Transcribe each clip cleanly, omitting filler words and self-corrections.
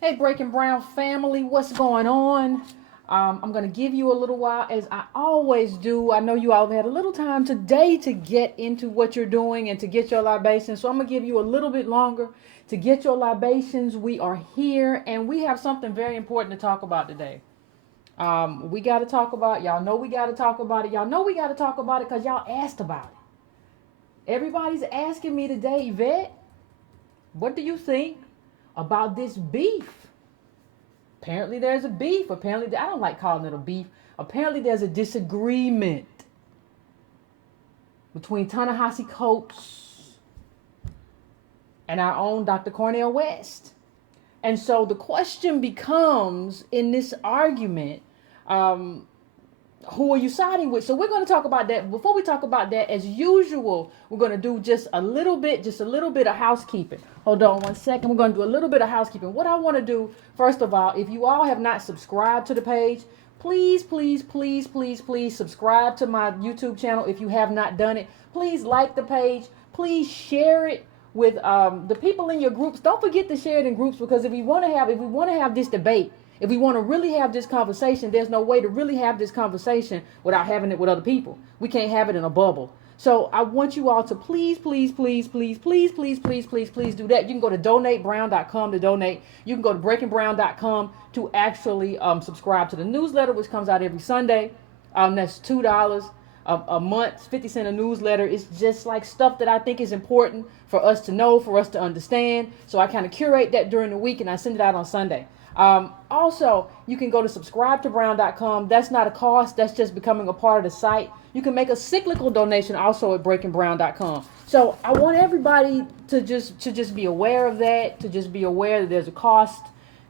Hey, Breaking Brown family, what's going on? I'm going to give you a little while, as I always do. I know you all have had a little time today to get into what you're doing and to get your libations. So I'm going to give you a little bit longer to get your libations. We are here and we have something very important to talk about today. We got to talk about, y'all know we got to talk about it. Y'all know we got to talk about it because y'all asked about it. Everybody's asking me today, Yvette, what do you think about this beef? Apparently there's a beef. Apparently, I don't like calling it a beef. Apparently there's a disagreement between Ta-Nehisi Coates and our own Dr. Cornel West. And so the question becomes in this argument, who are you siding with? So we're going to talk about that. Before we talk about that, as usual, we're going to do just a little bit of housekeeping. Hold on one second. We're going to do a little bit of housekeeping. What I want to do, first of all, if you all have not subscribed to the page, please subscribe to my YouTube channel if you have not done it. Please like the page. Please share it with the people in your groups. Don't forget to share it in groups, because if we want to have this debate, if we want to really have this conversation, there's no way to really have this conversation without having it with other people. We can't have it in a bubble. So I want you all to please do that. You can go to donatebrown.com to donate. You can go to breakingbrown.com to actually subscribe to the newsletter, which comes out every Sunday. That's $2 a month, 50 cents a newsletter. It's just like stuff that I think is important for us to know, for us to understand. So I kind of curate that during the week and I send it out on Sunday. Also, you can go to subscribetobrown.com. That's not a cost. That's just becoming a part of the site. You can make a cyclical donation also at breakingbrown.com. So I want everybody to just be aware of that, to just be aware that there's a cost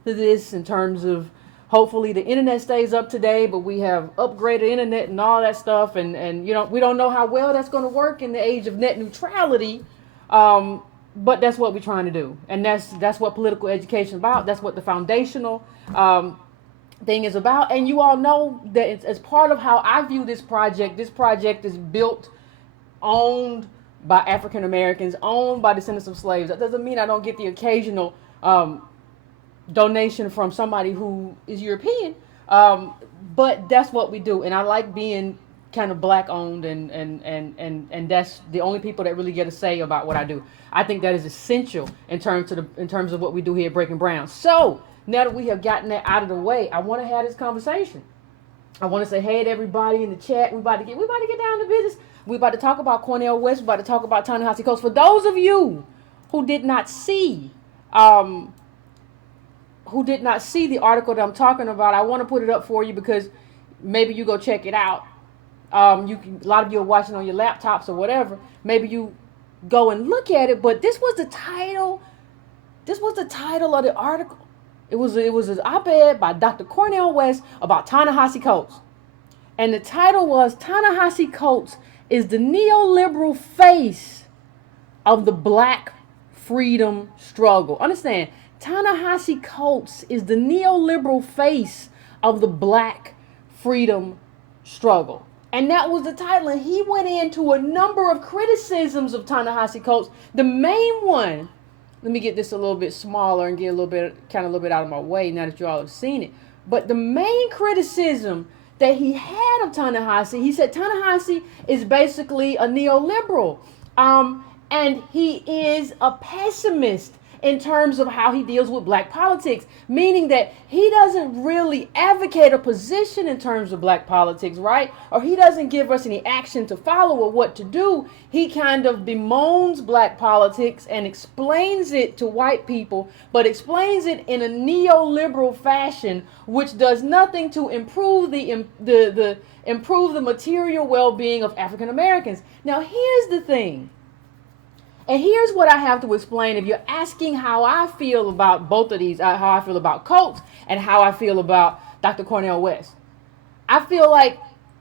to this in terms of hopefully the internet stays up to date, but we have upgraded internet and all that stuff. And you know, we don't know how well that's going to work in the age of net neutrality. But that's what we're trying to do, and that's what political education is about. That's what the foundational thing is about. And you all know that it's as part of how I view this project. This project is built, owned by African Americans, owned by descendants of slaves. That doesn't mean I don't get the occasional donation from somebody who is European, but that's what we do. And I like being kind of black owned, and that's the only people that really get a say about what I do. I think that is essential in terms of what we do here at Breaking Brown. So now that we have gotten that out of the way, I want to have this conversation. I want to say hey to everybody in the chat. We about to get down to business. We about to talk about Cornel West. We about to talk about Ta-Nehisi Coates. For those of you who did not see the article that I'm talking about, I want to put it up for you because maybe you go check it out. A lot of you are watching on your laptops or whatever. Maybe you go and look at it, but this was the title. This was the title of the article. It was an op-ed by Dr. Cornel West about Ta-Nehisi Coates, and the title was "Ta-Nehisi Coates is the neoliberal face of the Black freedom struggle." Understand? Ta-Nehisi Coates is the neoliberal face of the Black freedom struggle. And that was the title. And he went into a number of criticisms of Ta-Nehisi Coates. The main one, let me get this a little bit smaller and get a little bit out of my way now that you all have seen it. But the main criticism that he had of Ta-Nehisi, he said Ta-Nehisi is basically a neoliberal. And he is a pessimist in terms of how he deals with black politics, meaning that he doesn't really advocate a position in terms of black politics, right? Or he doesn't give us any action to follow or what to do. He kind of bemoans black politics and explains it to white people, but explains it in a neoliberal fashion, which does nothing to improve the material well-being of African Americans. Now, here's the thing. And here's what I have to explain. If you're asking how I feel about both of these, how I feel about Coates and how I feel about Dr. Cornel West, I feel like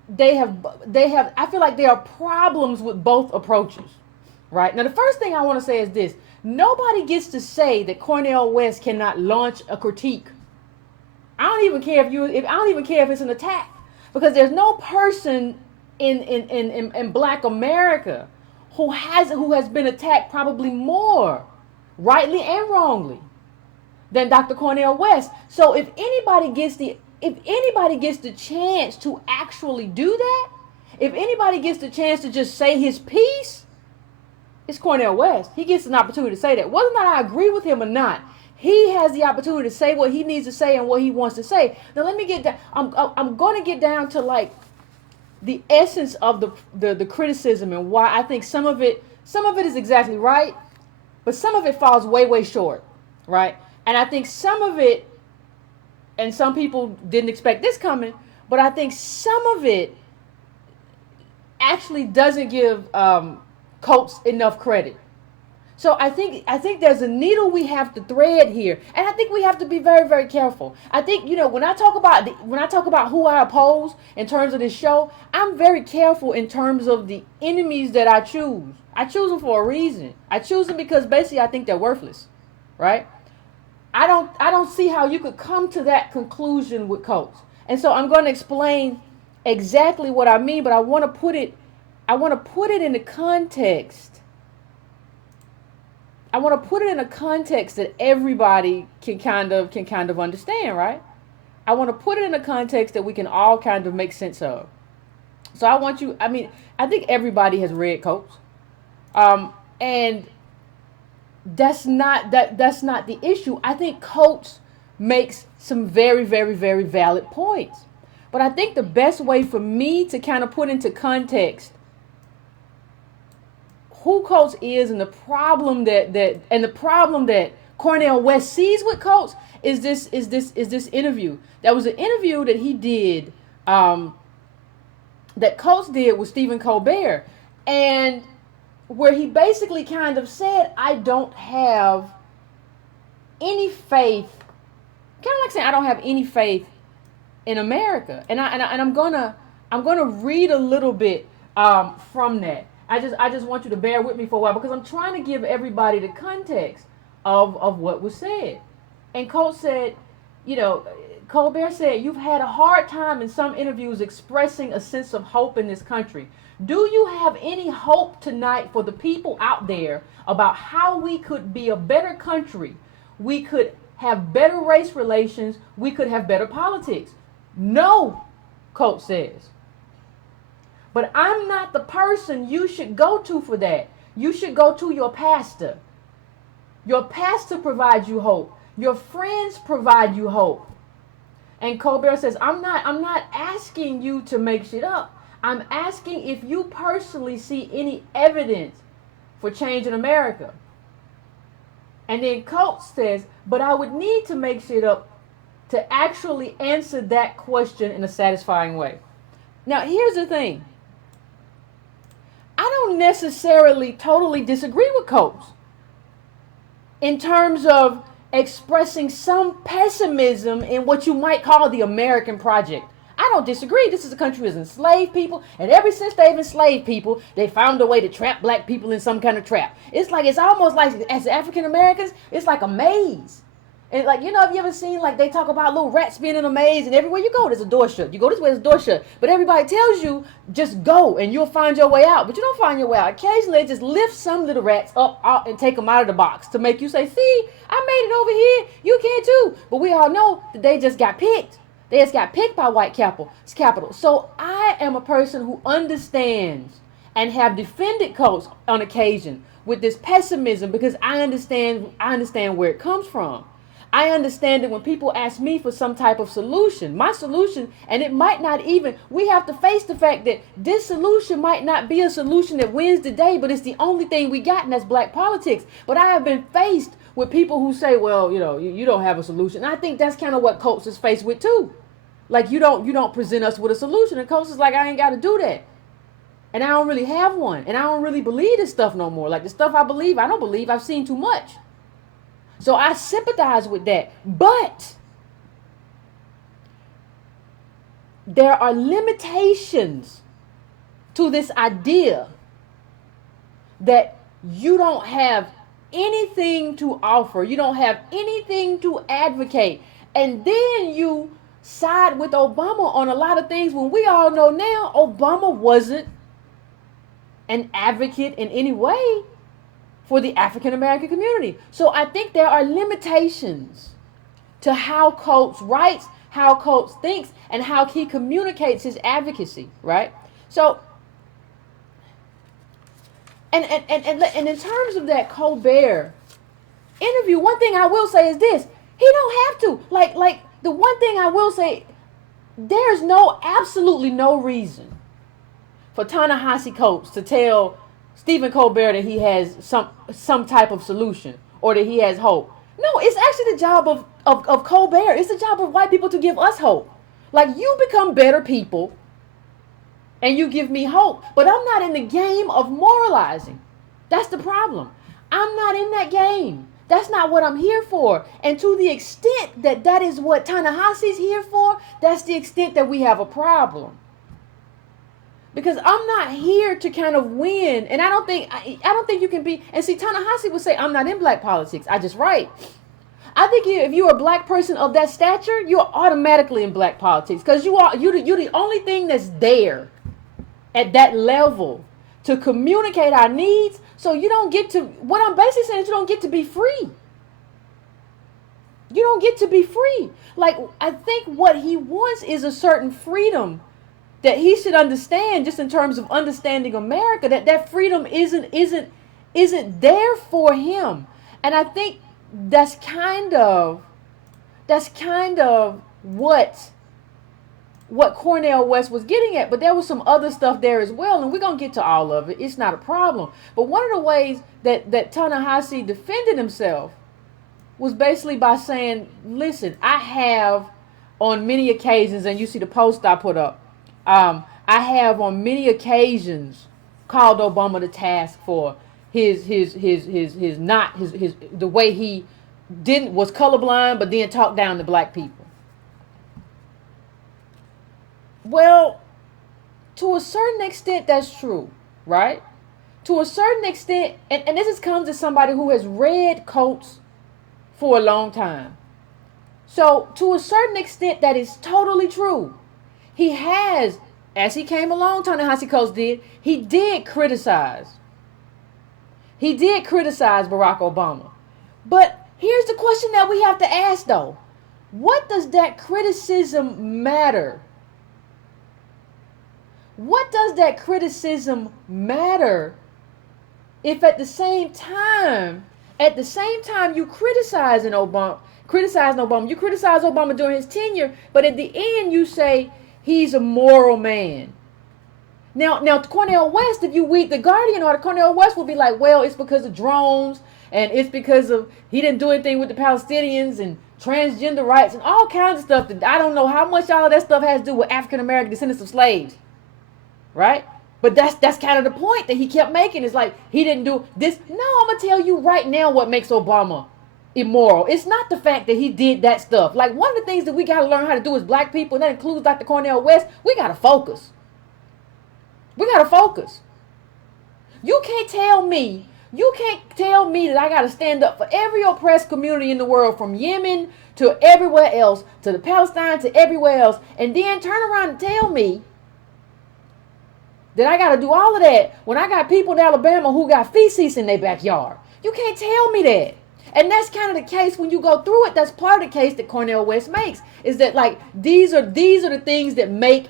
there are problems with both approaches, right? Now, the first thing I want to say is this: nobody gets to say that Cornel West cannot launch a critique. I don't even care if it's an attack, because there's no person in Black America who has been attacked probably more, rightly and wrongly, than Dr. Cornel West. So if anybody gets the chance to actually do that, if anybody gets the chance to just say his piece, it's Cornel West. He gets an opportunity to say that. Whether or not I agree with him or not, he has the opportunity to say what he needs to say and what he wants to say. Now let me get down. I'm going to get down to like the essence of the criticism and why I think some of it is exactly right, but some of it falls way short, right? And I think some of it, and some people didn't expect this coming, but I think some of it actually doesn't give Coates enough credit. So I think there's a needle we have to thread here, and I think we have to be very careful. I think when I talk about who I oppose in terms of this show, I'm very careful in terms of the enemies that I choose. I choose them for a reason. I choose them because basically I think they're worthless, right? I don't see how you could come to that conclusion with Coates, and so I'm going to explain exactly what I mean, but I want to put it in the context. I want to put it in a context that everybody can kind of understand, right? I want to put it in a context that we can all kind of make sense of. So I think everybody has read Coates. And that's not the issue. I think Coates makes some very valid points. But I think the best way for me to kind of put into context who Coates is and the problem that Cornel West sees with Coates is this interview. That was an interview that he did, that Coates did with Stephen Colbert, and where he basically kind of said, I don't have any faith, kind of like saying I don't have any faith in America. And I'm gonna read a little bit from that. I just want you to bear with me for a while because I'm trying to give everybody the context of what was said. And Coates said, Colbert said, you've had a hard time in some interviews expressing a sense of hope in this country. Do you have any hope tonight for the people out there about how we could be a better country? We could have better race relations. We could have better politics. No, Coates says. But I'm not the person you should go to for that. You should go to your pastor. Your pastor provides you hope. Your friends provide you hope. And Colbert says, I'm not asking you to make shit up. I'm asking if you personally see any evidence for change in America. And then Coates says, but I would need to make shit up to actually answer that question in a satisfying way. Now, here's the thing. I don't necessarily totally disagree with Coates in terms of expressing some pessimism in what you might call the American project. I don't disagree. This is a country that has enslaved people, and ever since they've enslaved people, they found a way to trap black people in some kind of trap. It's almost like, as African Americans, it's like a maze. And have you ever seen, they talk about little rats being in a maze, and everywhere you go, there's a door shut. You go this way, there's a door shut. But everybody tells you, just go, and you'll find your way out. But you don't find your way out. Occasionally, they just lift some little rats up and take them out of the box to make you say, see, I made it over here. You can too. But we all know that they just got picked. They just got picked by white capital. So I am a person who understands and have defended Coates on occasion with this pessimism because I understand where it comes from. I understand that when people ask me for some type of solution, my solution, and it might not even, we have to face the fact that this solution might not be a solution that wins the day, but it's the only thing we got, and that's black politics. But I have been faced with people who say, well, you don't have a solution. And I think that's kind of what Coates is faced with too. You don't present us with a solution. And Coates is like, I ain't got to do that. And I don't really have one. And I don't really believe this stuff no more. The stuff I believe, I don't believe. I've seen too much. So I sympathize with that. But there are limitations to this idea that you don't have anything to offer. You don't have anything to advocate. And then you side with Obama on a lot of things when we all know now Obama wasn't an advocate in any way for the African American community. So I think there are limitations to how Coates writes, how Coates thinks, and how he communicates his advocacy, right? So, and in terms of that Colbert interview, one thing I will say is this: he don't have to. Like the one thing I will say, there's absolutely no reason for Ta-Nehisi Coates to tell Stephen Colbert that he has some type of solution or that he has hope. No, it's actually the job of Colbert. It's the job of white people to give us hope. Like, you become better people and you give me hope. But I'm not in the game of moralizing. That's the problem. I'm not in that game. That's not what I'm here for. And to the extent that that is what Ta-Nehisi's here for, that's the extent that we have a problem. Because I'm not here to kind of win. And I don't think you can be. And see, Ta-Nehisi would say, I'm not in black politics. I just write. I think if you're a black person of that stature, you're automatically in black politics. Because you're the only thing that's there at that level to communicate our needs. So you don't get to, what I'm basically saying is you don't get to be free. You don't get to be free. Like, I think what he wants is a certain freedom that he should understand, just in terms of understanding America, that freedom isn't there for him. And I think that's kind of what Cornel West was getting at. But there was some other stuff there as well, and we're gonna get to all of it. It's not a problem. But one of the ways that Ta-Nehisi defended himself was basically by saying, listen, I have on many occasions, and you see the post I put up, I have on many occasions called Obama to task for his the way he was colorblind, but then talked down to black people. Well, to a certain extent, that's true, right? To a certain extent, and this comes as somebody who has read Coates for a long time. So, to a certain extent, that is totally true. He has, as he came along, Ta-Nehisi Coates did, he did criticize. He did criticize Barack Obama. But here's the question that we have to ask, though. What does that criticism matter? What does that criticism matter if at the same time you criticizing Obama, you criticize Obama during his tenure, but at the end you say he's a moral man. Now Cornel West, if you read the Guardian article, Cornel West will be like, well, it's because of drones, and it's because of he didn't do anything with the Palestinians and transgender rights and all kinds of stuff that I don't know how much all of that stuff has to do with African American descendants of slaves. Right? But that's kind of the point that he kept making. It's like he didn't do this. No, I'm gonna tell you right now what makes Obama immoral. It's not the fact that he did that stuff. Like, one of the things that we gotta learn how to do as black people, and that includes Dr. Cornel West, we gotta focus. We gotta focus. You can't tell me that I gotta stand up for every oppressed community in the world, from Yemen to everywhere else, to the Palestine to everywhere else, and then turn around and tell me that I got to do all of that when I got people in Alabama who got feces in their backyard. You can't tell me that. And that's kind of the case when you go through it. That's part of the case that Cornel West makes, is that, like, these are the things that make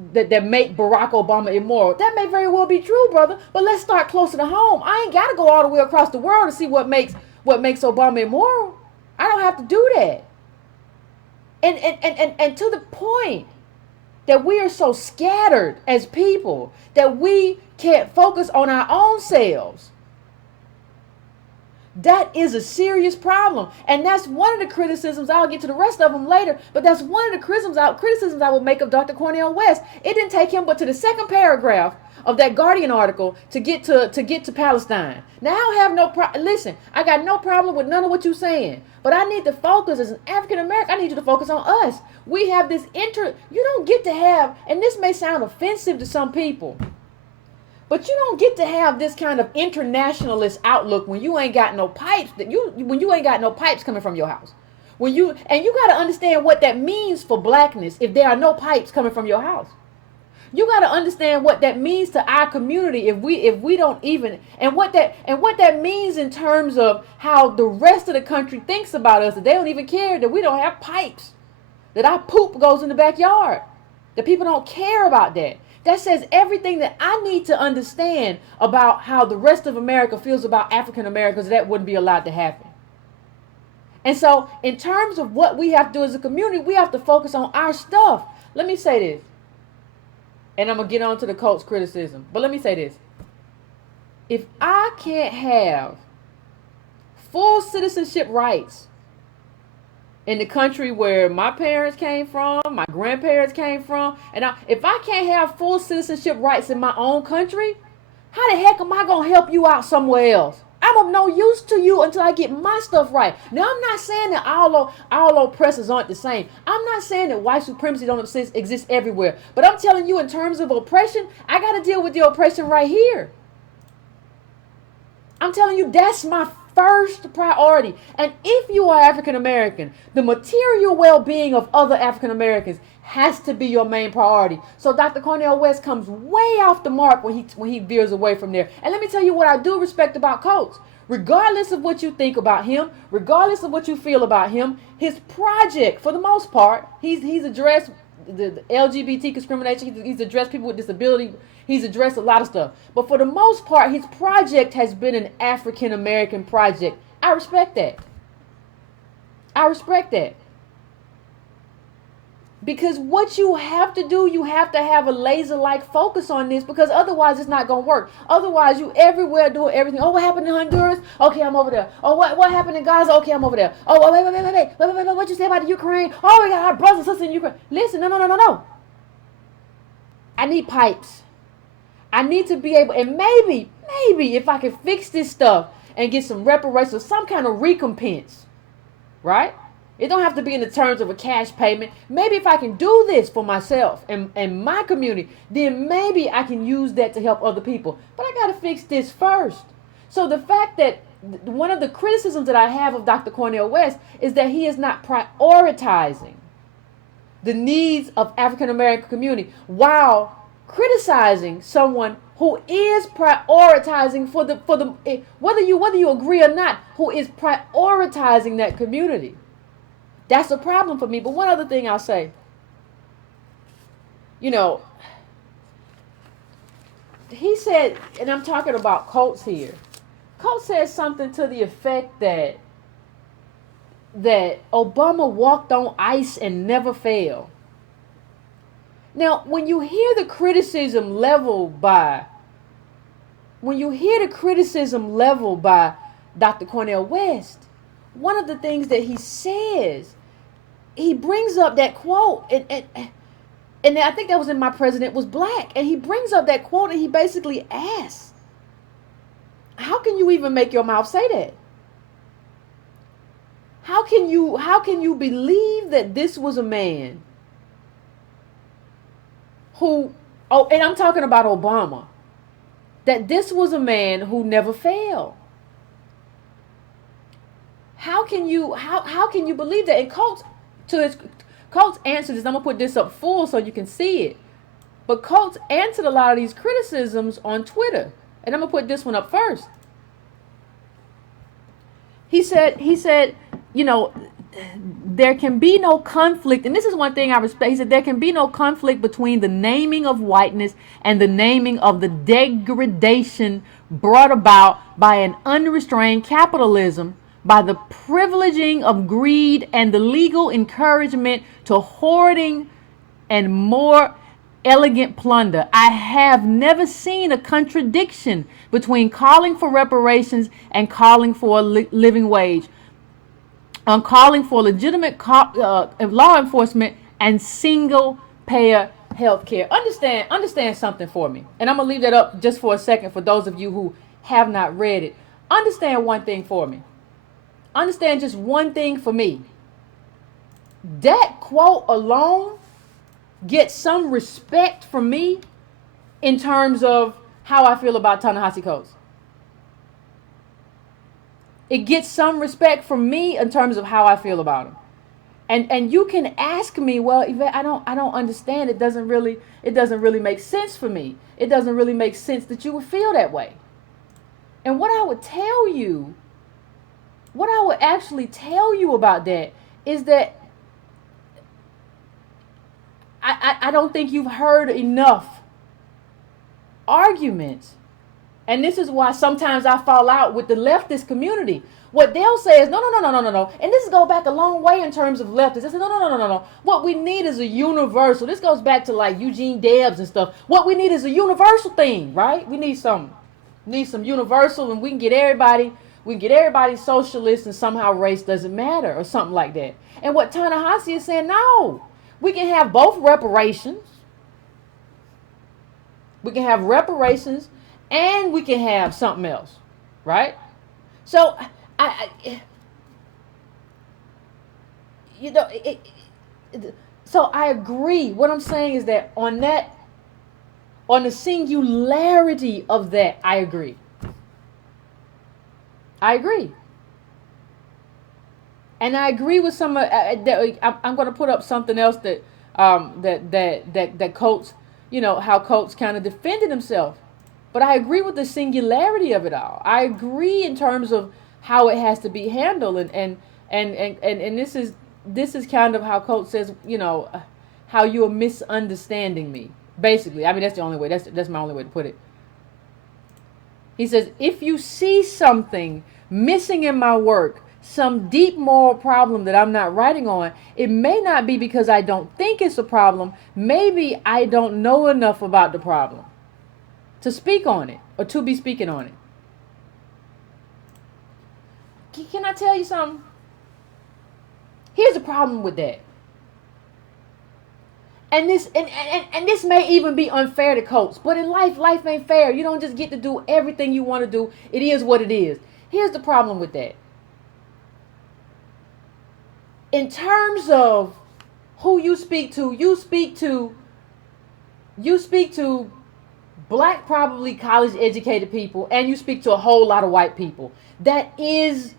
Barack Obama immoral. That may very well be true, brother, but let's start closer to home. I ain't got to go all the way across the world to see what makes Obama immoral. I don't have to do that. And to the point that we are so scattered as people that we can't focus on our own selves. That is a serious problem. And that's one of the criticisms. I'll get to the rest of them later. But that's one of the criticisms I would make of Dr. Cornel West. It didn't take him but to the second paragraph of that Guardian article to get to Palestine. Now, I don't have no problem. Listen, I got no problem with none of what you're saying. But I need to focus as an African American. I need you to focus on us. We have this you don't get to have, and this may sound offensive to some people, but you don't get to have this kind of internationalist outlook when you ain't got no pipes when you ain't got no pipes coming from your house. You got to understand what that means for blackness if there are no pipes coming from your house. You got to understand what that means to our community if we don't even, and what that means in terms of how the rest of the country thinks about us. That they don't even care that we don't have pipes, that our poop goes in the backyard, that people don't care about that. That says everything that I need to understand about how the rest of America feels about African Americans. That wouldn't be allowed to happen. And so in terms of what we have to do as a community, we have to focus on our stuff. Let me say this, and I'm going to get on to the Coates criticism, but let me say this. If I can't have full citizenship rights in the country where my parents came from, my grandparents came from, and if I can't have full citizenship rights in my own country, how the heck am I going to help you out somewhere else? I'm of no use to you until I get my stuff right. Now, I'm not saying that all oppressors aren't the same. I'm not saying that white supremacy don't exist everywhere. But I'm telling you, in terms of oppression, I got to deal with the oppression right here. I'm telling you, that's my first priority. And if you are African American, the material well-being of other African Americans has to be your main priority. So Dr. Cornel West comes way off the mark when he veers away from there. And let me tell you what I do respect about Coates. Regardless of what you think about him, regardless of what you feel about him, his project, for the most part, he's addressed the LGBT discrimination. He's addressed people with disability. He's addressed a lot of stuff. But for the most part, his project has been an African American project. I respect that. I respect that. Because what you have to do, you have to have a laser-like focus on this, because otherwise it's not going to work. Otherwise, you everywhere doing everything. Oh, what happened in Honduras? Okay, I'm over there. Oh, what happened in Gaza? Okay, I'm over there. Oh, wait. What you say about the Ukraine? Oh, we got our brothers and sisters in Ukraine. Listen, no. I need pipes. I need to be able, and maybe if I can fix this stuff and get some reparations, some kind of recompense, right? It don't have to be in the terms of a cash payment. Maybe if I can do this for myself and my community, then maybe I can use that to help other people. But I got to fix this first. So the fact that one of the criticisms that I have of Dr. Cornel West is that he is not prioritizing the needs of African American community while criticizing someone who is prioritizing for the whether you agree or not, who is prioritizing that community. That's a problem for me. But one other thing I'll say, he said, and I'm talking about Coates here. Coates said something to the effect that Obama walked on ice and never fell. Now, when you hear the criticism leveled by Dr. Cornel West, one of the things that he says, he brings up that quote, and I think that was in My President Was Black, and he brings up that quote and he basically asks, how can you even make your mouth say that? How can you believe that this was a man who, and I'm talking about Obama, that this was a man who never failed? How can you believe that? And Coates answered this. I'm gonna put this up full so you can see it. But Coates answered a lot of these criticisms on Twitter, and I'm gonna put this one up first. He said, there can be no conflict, and this is one thing I respect. He said there can be no conflict between the naming of whiteness and the naming of the degradation brought about by an unrestrained capitalism, by the privileging of greed and the legal encouragement to hoarding and more elegant plunder. I have never seen a contradiction between calling for reparations and calling for a living wage, on calling for legitimate law enforcement and single payer health care. Understand something for me. And I'm going to leave that up just for a second for those of you who have not read it. Understand one thing for me. Understand just one thing for me. That quote alone gets some respect from me in terms of how I feel about Ta-Nehisi Coates. It gets some respect from me in terms of how I feel about him. And you can ask me, well, Yvette, I don't understand. It doesn't really make sense for me. It doesn't really make sense that you would feel that way. And what I would tell you, what I would actually tell you about that is that I don't think you've heard enough arguments. And this is why sometimes I fall out with the leftist community. What they'll say is, no, no, no, no, no, no, no. And this goes back a long way in terms of leftists. They say, no, no, no, no, no, no. What we need is a universal. This goes back to like Eugene Debs and stuff. What we need is a universal thing, right? We need some universal, and we can get everybody socialist, and somehow race doesn't matter or something like that. And what Ta-Nehisi is saying, no. We can have both reparations. We can have reparations and we can have something else, right? So so I agree. What I'm saying is that on the singularity of that, I agree. And I agree with some. I'm going to put up something else that Coates, how Coates kind of defended himself. But I agree with the singularity of it all. I agree in terms of how it has to be handled, and this is kind of how Coates says, how you are misunderstanding me. Basically, I mean, that's the only way. That's my only way to put it. He says, if you see something missing in my work, some deep moral problem that I'm not writing on, it may not be because I don't think it's a problem. Maybe I don't know enough about the problem to speak on it or to be speaking on it. Can I tell you something? Here's the problem with that. And this may even be unfair to Coates, but in life ain't fair. You don't just get to do everything you want to do. It is what it is. Here's the problem with that. In terms of who you speak to black, probably college educated people, and you speak to a whole lot of white people. That is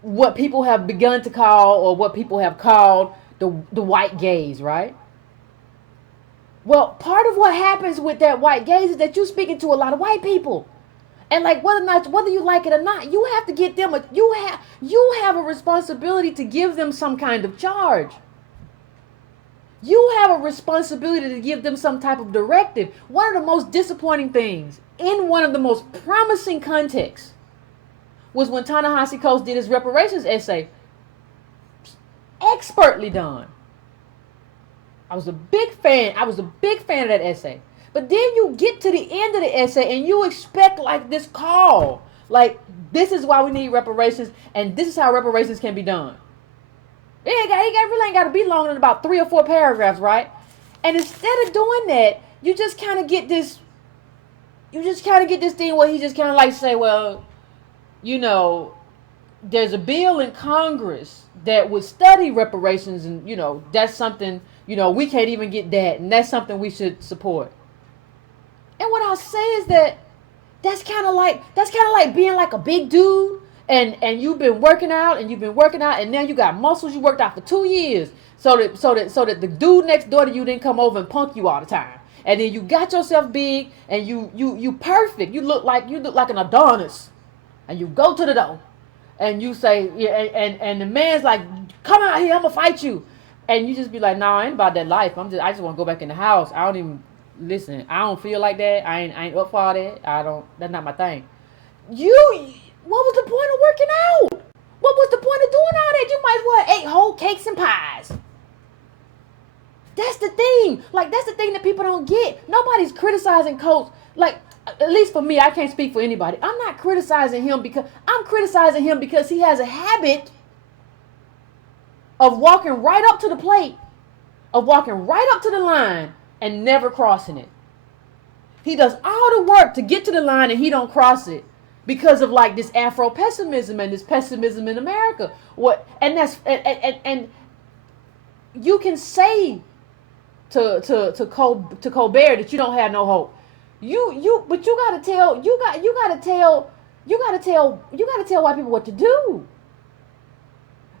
what people have begun to call, or what people have called, the white gaze, right? Well, part of what happens with that white gaze is that you're speaking to a lot of white people. And like whether you like it or not, you have to get them you have a responsibility to give them some kind of charge. You have a responsibility to give them some type of directive. One of the most disappointing things in one of the most promising contexts was when Ta-Nehisi Coates did his reparations essay. Expertly done. I was a big fan of that essay. But then you get to the end of the essay and you expect like this call. Like, this is why we need reparations, and this is how reparations can be done. It really ain't got to be longer than about 3 or 4 paragraphs, right? And instead of doing that, you just kind of get this thing where he just kind of like say, well, there's a bill in Congress that would study reparations, and, that's something, we can't even get that, and that's something we should support. And what I'll say is that that's kind of like being like a big dude, and you've been working out, and now you got muscles you worked out for 2 years, so that the dude next door to you didn't come over and punk you all the time. And then you got yourself big, and you perfect. You look like an Adonis, and you go to the door, and you say, yeah, and the man's like, come out here, I'm gonna fight you, and you just be like, nah, I ain't about that life. I just want to go back in the house. I don't even. Listen, I don't feel like that. I ain't up for all that. That's not my thing. What was the point of working out? What was the point of doing all that? You might as well ate whole cakes and pies. That's the thing. Like, that's the thing that people don't get. Nobody's criticizing Coates. Like, at least for me, I can't speak for anybody. I'm not criticizing him because he has a habit of walking right up to the plate, of walking right up to the line, and never crossing it. He does all the work to get to the line and he don't cross it because of like this Afro pessimism and this pessimism in America. And you can say to Colbert that you don't have no hope. But you gotta tell white people what to do.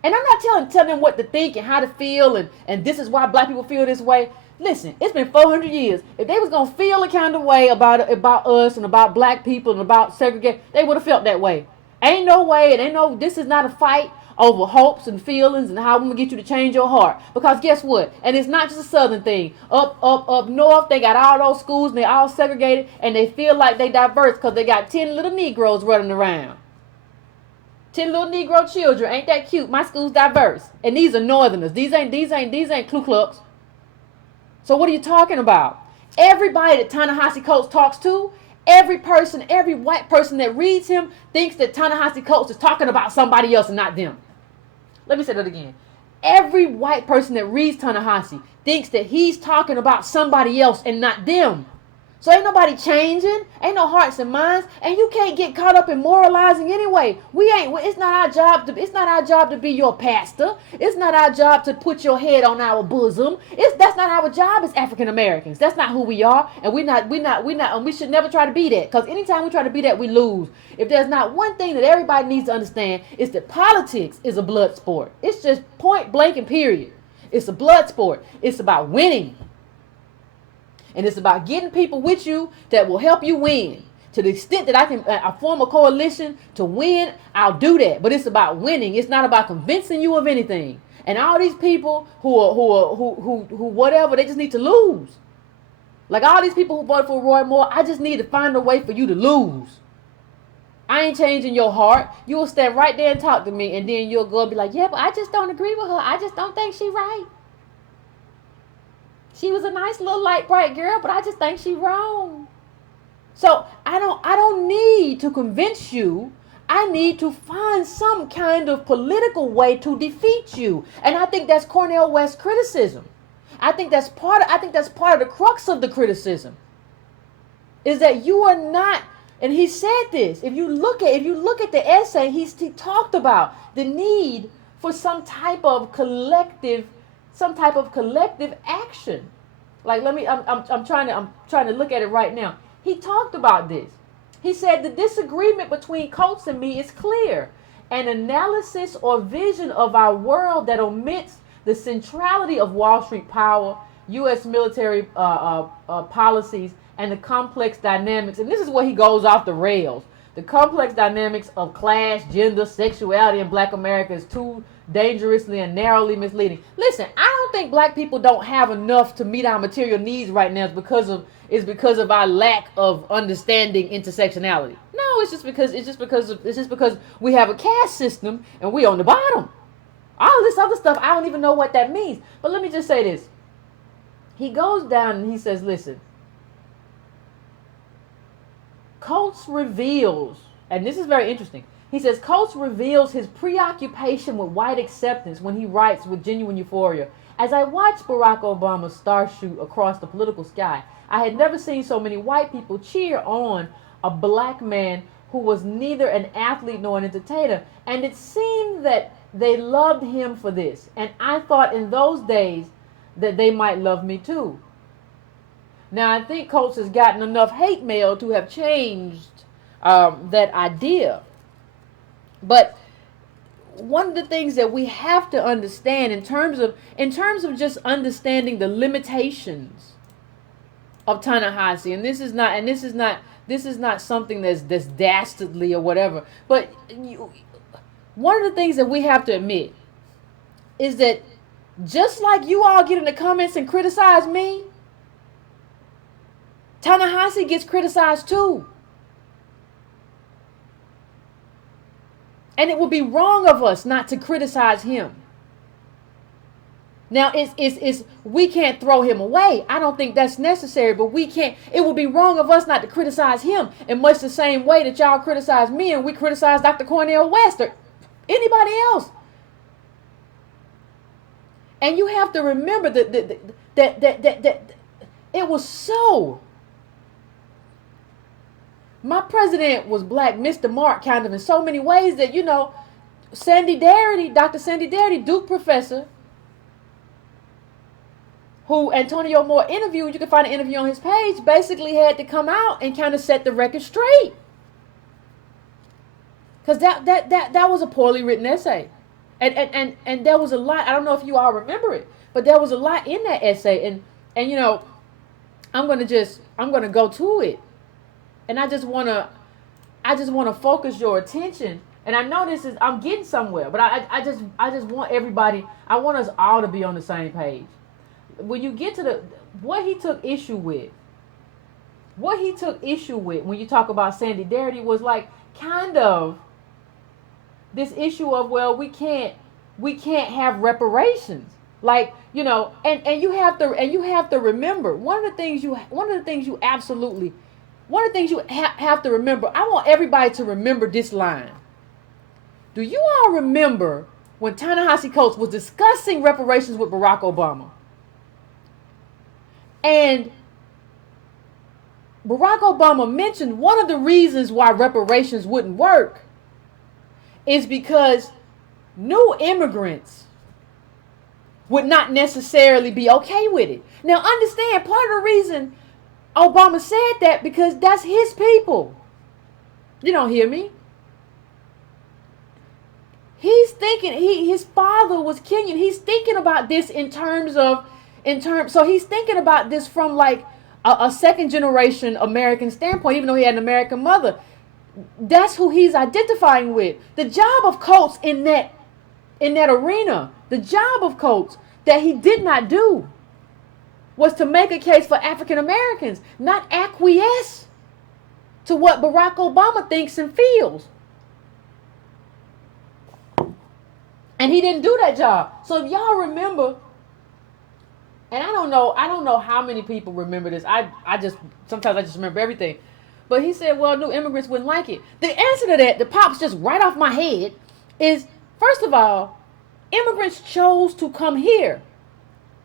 And I'm not telling them what to think and how to feel, and this is why black people feel this way. Listen, it's been 400 years. If they was going to feel a kind of way about us and about black people and about segregation, they would have felt that way. Ain't no way, this is not a fight over hopes and feelings and how I'm going to get you to change your heart. Because guess what? And it's not just a southern thing. Up north, they got all those schools and they all segregated and they feel like they diverse because they got 10 little Negroes running around. 10 little Negro children. Ain't that cute? My school's diverse. And these are northerners. These ain't Ku Klux. So what are you talking about? Everybody that Ta-Nehisi Coates talks to, every white person that reads him thinks that Ta-Nehisi Coates is talking about somebody else and not them. Let me say that again. Every white person that reads Ta-Nehisi thinks that he's talking about somebody else and not them. So ain't nobody changing. Ain't no hearts and minds. And you can't get caught up in moralizing anyway. It's not our job to be your pastor. It's not our job to put your head on our bosom. That's not our job as African Americans. That's not who we are. And we should never try to be that. Because anytime we try to be that, we lose. If there's not one thing that everybody needs to understand, it's that politics is a blood sport. It's just point blank and period. It's a blood sport. It's about winning. And it's about getting people with you that will help you win. To the extent that I can form a coalition to win, I'll do that. But it's about winning. It's not about convincing you of anything. And all these people who whatever, they just need to lose. Like all these people who voted for Roy Moore, I just need to find a way for you to lose. I ain't changing your heart. You will stand right there and talk to me, and then you'll go and be like, yeah, but I just don't agree with her. I just don't think she's right. She was a nice little light, bright girl, but I just think she's wrong. So I don't need to convince you. I need to find some kind of political way to defeat you. And I think that's Cornel West's criticism. I think that's part of the crux of the criticism. Is that you are not, and he said this, if you look at the essay, he talked about the need for some type of collective action. Like I'm trying to look at it right now. He talked about this. He said the disagreement between Coates and me is clear. An analysis or vision of our world that omits the centrality of Wall Street power, U.S. military policies, and the complex dynamics. And this is where he goes off the rails. The complex dynamics of class, gender, sexuality in black America is too dangerously and narrowly misleading. Listen, I don't think black people don't have enough to meet our material needs right now. It's because of our lack of understanding intersectionality. No, it's just because we have a caste system and we on the bottom. All this other stuff, I don't even know what that means. But let me just say this. He goes down and he says, listen, Coates reveals, and this is very interesting, he says, Coates reveals his preoccupation with white acceptance when he writes with genuine euphoria. As I watched Barack Obama's star shoot across the political sky, I had never seen so many white people cheer on a black man who was neither an athlete nor an entertainer. And it seemed that they loved him for this. And I thought in those days that they might love me too. Now, I think Coates has gotten enough hate mail to have changed that idea. But one of the things that we have to understand in terms of just understanding the limitations of Ta-Nehisi, and this is not something that's dastardly or whatever, but one of the things that we have to admit is that just like you all get in the comments and criticize me, Ta-Nehisi gets criticized too. And it would be wrong of us not to criticize him. Now, we can't throw him away. I don't think that's necessary, but we can't. It would be wrong of us not to criticize him in much the same way that y'all criticize me and we criticize Dr. Cornel West or anybody else. And you have to remember that it was so. My president was black, Mr. Mark, kind of in so many ways that, Sandy Darity, Dr. Sandy Darity, Duke professor, who Antonio Moore interviewed, you can find an interview on his page, basically had to come out and kind of set the record straight. Because that was a poorly written essay. And there was a lot. I don't know if you all remember it, but there was a lot in that essay. And you know, I'm gonna go to it, and I just wanna focus your attention. And I know I'm getting somewhere, but I just want everybody. I want us all to be on the same page. When you get to what he took issue with, when you talk about Sandy Darity was like kind of this issue of, well, we can't have reparations, like, you know, and you have to remember one of the things you have to remember. I want everybody to remember this line. Do you all remember when Ta-Nehisi Coates was discussing reparations with Barack Obama? And Barack Obama mentioned one of the reasons why reparations wouldn't work is because new immigrants would not necessarily be okay with it. Now understand, part of the reason Obama said that because that's his people. You don't hear me? He's thinking, his father was Kenyan. He's thinking about this so he's thinking about this from like a second generation American standpoint, even though he had an American mother. That's who he's identifying with. The job of Coates in that arena, the job of Coates that he did not do was to make a case for African Americans, not acquiesce to what Barack Obama thinks and feels. And he didn't do that job. So if y'all remember, and I don't know how many people remember this. Sometimes I just remember everything. But he said, well, new immigrants wouldn't like it. The answer to that pops just right off my head is, first of all, immigrants chose to come here.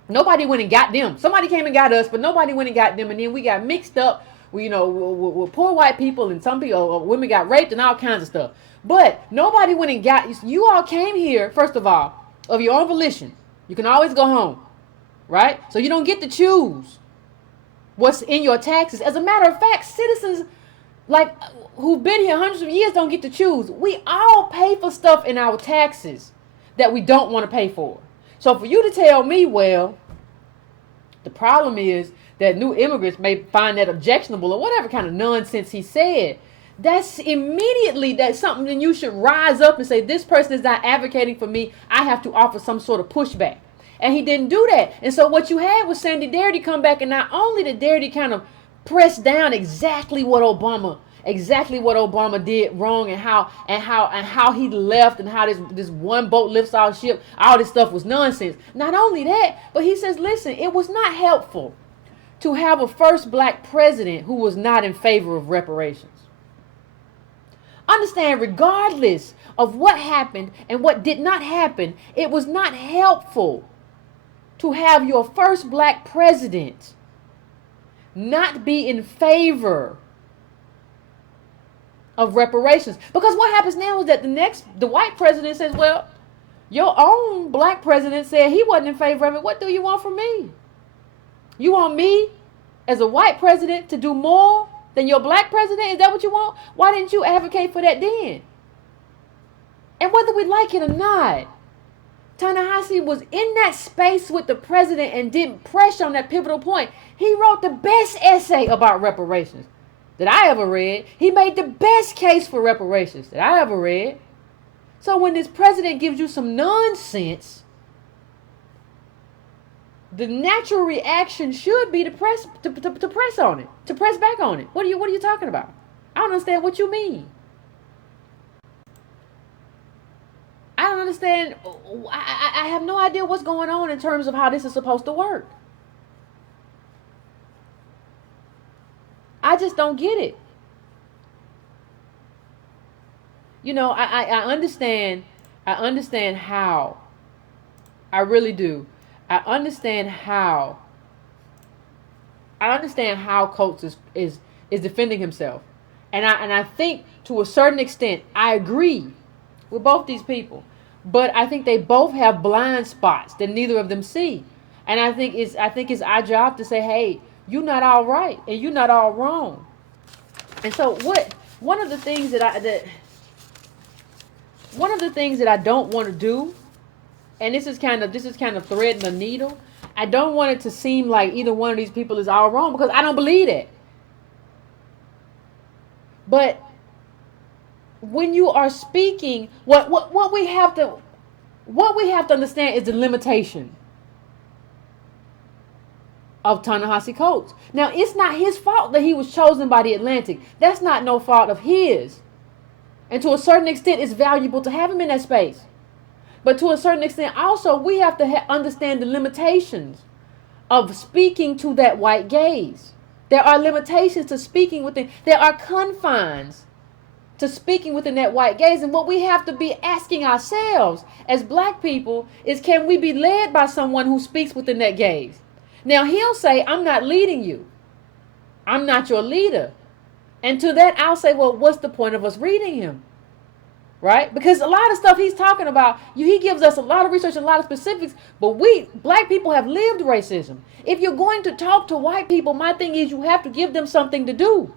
Nobody went and got them. Somebody came and got us, but nobody went and got them. And then we got mixed up, with poor white people, and some people, women got raped and all kinds of stuff. But nobody went and got you. All came here, first of all, of your own volition. You can always go home, right? So you don't get to choose what's in your taxes. As a matter of fact, citizens like who've been here hundreds of years don't get to choose. We all pay for stuff in our taxes that we don't want to pay for. So for you to tell me, well, the problem is that new immigrants may find that objectionable or whatever kind of nonsense he said, that's something that you should rise up and say, this person is not advocating for me. I have to offer some sort of pushback. And he didn't do that. And so what you had was Sandy Darity come back, and not only did Darity kind of press down exactly what Obama did wrong, and how he left, and how this one boat lifts our ship, all this stuff was nonsense. Not only that, but he says, listen, it was not helpful to have a first black president who was not in favor of reparations. Understand, regardless of what happened and what did not happen, it was not helpful to have your first black president not be in favor of reparations. Because what happens now is that the white president says, well, your own black president said he wasn't in favor of it. What do you want from me? You want me as a white president to do more than your black president? Is that what you want? Why didn't you advocate for that then? And whether we like it or not, Ta-Nehisi was in that space with the president and didn't press on that pivotal point. He wrote the best essay about reparations that I ever read. He made the best case for reparations that I ever read. So when this president gives you some nonsense, the natural reaction should be to press on it, to press back on it. What are you talking about? I don't understand what you mean. I don't understand. I have no idea what's going on in terms of how this is supposed to work. I just don't get it. I understand how. I really do. I understand how Coates is defending himself. And I think to a certain extent I agree with both these people. But I think they both have blind spots that neither of them see. And I think it's our job to say, hey, you're not all right and you're not all wrong. And so one of the things that I don't want to do and this is kind of threading the needle. I don't want it to seem like either one of these people is all wrong, because I don't believe that. But when you are speaking, what we have to understand is the limitation of Ta-Nehisi Coates. Now, it's not his fault that he was chosen by the Atlantic. That's not no fault of his. And to a certain extent, it's valuable to have him in that space. But to a certain extent, also, we have to understand the limitations of speaking to that white gaze. There are limitations to speaking within. There are confines to speaking within that white gaze. And what we have to be asking ourselves as black people is, can we be led by someone who speaks within that gaze? Now, he'll say, I'm not leading you. I'm not your leader. And to that, I'll say, well, what's the point of us reading him? Right? Because a lot of stuff he's talking about, he gives us a lot of research and a lot of specifics, but we, black people, have lived racism. If you're going to talk to white people, my thing is you have to give them something to do.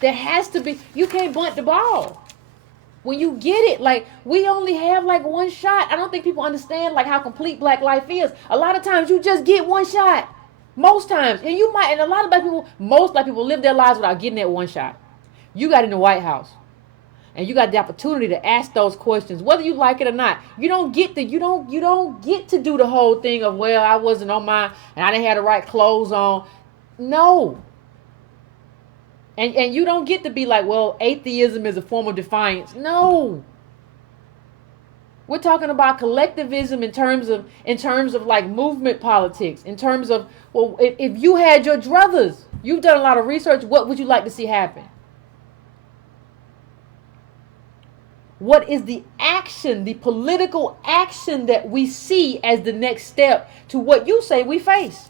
There has to be, you can't bunt the ball. When you get it, like, we only have like one shot. I don't think people understand like how complete black life is. A lot of times you just get one shot. Most times. And you might, and a lot of black people, most black people live their lives without getting that one shot. You got in the White House and you got the opportunity to ask those questions, whether you like it or not. You don't get to do the whole thing of, well, I wasn't on my, and I didn't have the right clothes on. No. And you don't get to be like, well, atheism is a form of defiance. No. We're talking about collectivism in terms of like movement politics, in terms of, well, if you had your druthers, you've done a lot of research, what would you like to see happen? What is the action, the political action that we see as the next step to what you say we face?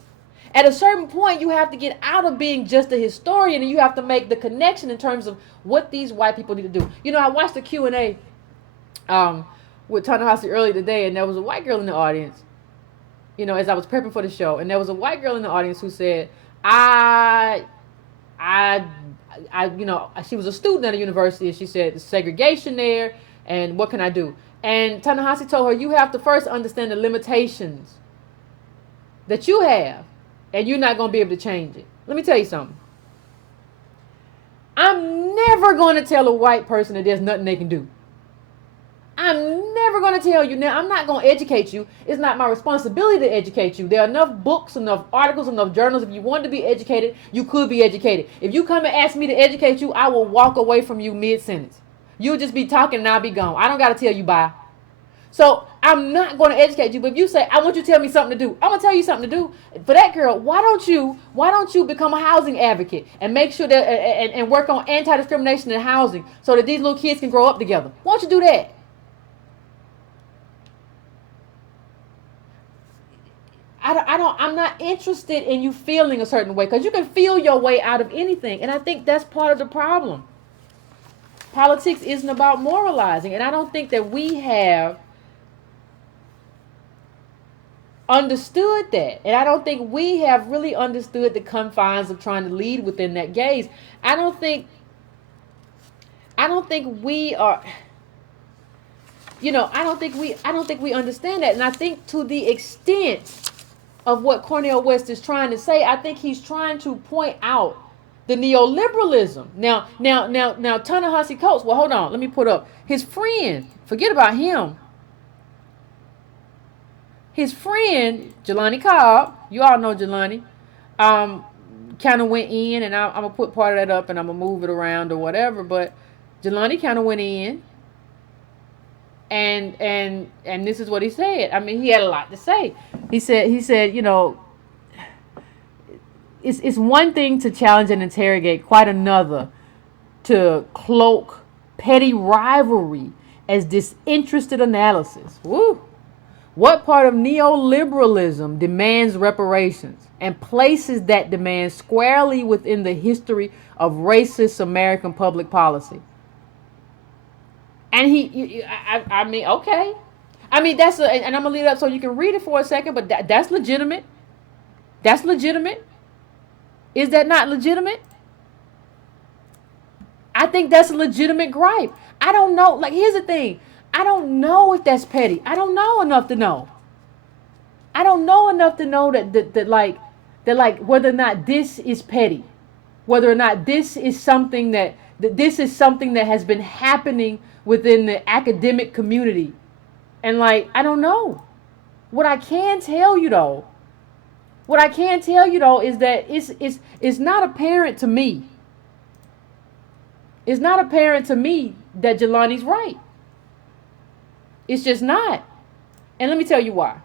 At a certain point, you have to get out of being just a historian, and you have to make the connection in terms of what these white people need to do. You know, I watched the Q&A with Ta-Nehisi earlier today, and there was a white girl in the audience, you know, as I was prepping for the show, and there was a white girl in the audience who said, you know, she was a student at a university, and she said, there's segregation there, and what can I do? And Ta-Nehisi told her, you have to first understand the limitations that you have, and you're not going to be able to change it. Let me tell you something. I'm never going to tell a white person that there's nothing they can do. I'm never going to tell you. Now, I'm not going to educate you. It's not my responsibility to educate you. There are enough books, enough articles, enough journals. If you wanted to be educated, you could be educated. If you come and ask me to educate you, I will walk away from you mid-sentence. You'll just be talking and I'll be gone. I don't got to tell you bye. So I'm not going to educate you. But if you say, I want you to tell me something to do, I'm going to tell you something to do. For that girl, why don't you become a housing advocate and make sure that and work on anti-discrimination in housing so that these little kids can grow up together? Why don't you do that? I'm not interested in you feeling a certain way, because you can feel your way out of anything. And I think that's part of the problem. Politics isn't about moralizing. And I don't think that we have understood that. And I don't think we have really understood the confines of trying to lead within that gaze. I don't think we are, you know, I don't think we understand that. And I think to the extent of what Cornel West is trying to say, I think he's trying to point out the neoliberalism. Now, Ta-Nehisi Coates, well, hold on, let me put up his friend. Forget about him. His friend, Jelani Cobb, you all know Jelani, kind of went in, and I'm going to put part of that up, and I'm going to move it around or whatever, but Jelani kind of went in, and this is what he said. I mean, he had a lot to say. He said, you know, it's one thing to challenge and interrogate, quite another to cloak petty rivalry as disinterested analysis. Woo! What part of neoliberalism demands reparations and places that demand squarely within the history of racist American public policy? And I mean, okay. I mean, and I'm going to leave it up so you can read it for a second, but that's legitimate. That's legitimate. Is that not legitimate? I think that's a legitimate gripe. I don't know. Like, here's the thing. I don't know if that's petty. I don't know enough to know. I don't know enough to know that whether or not this is petty, whether or not this is something that this is something that has been happening within the academic community. And like, I don't know. What I can tell you though is that it's not apparent to me. It's not apparent to me that Jelani's right. It's just not. And let me tell you why.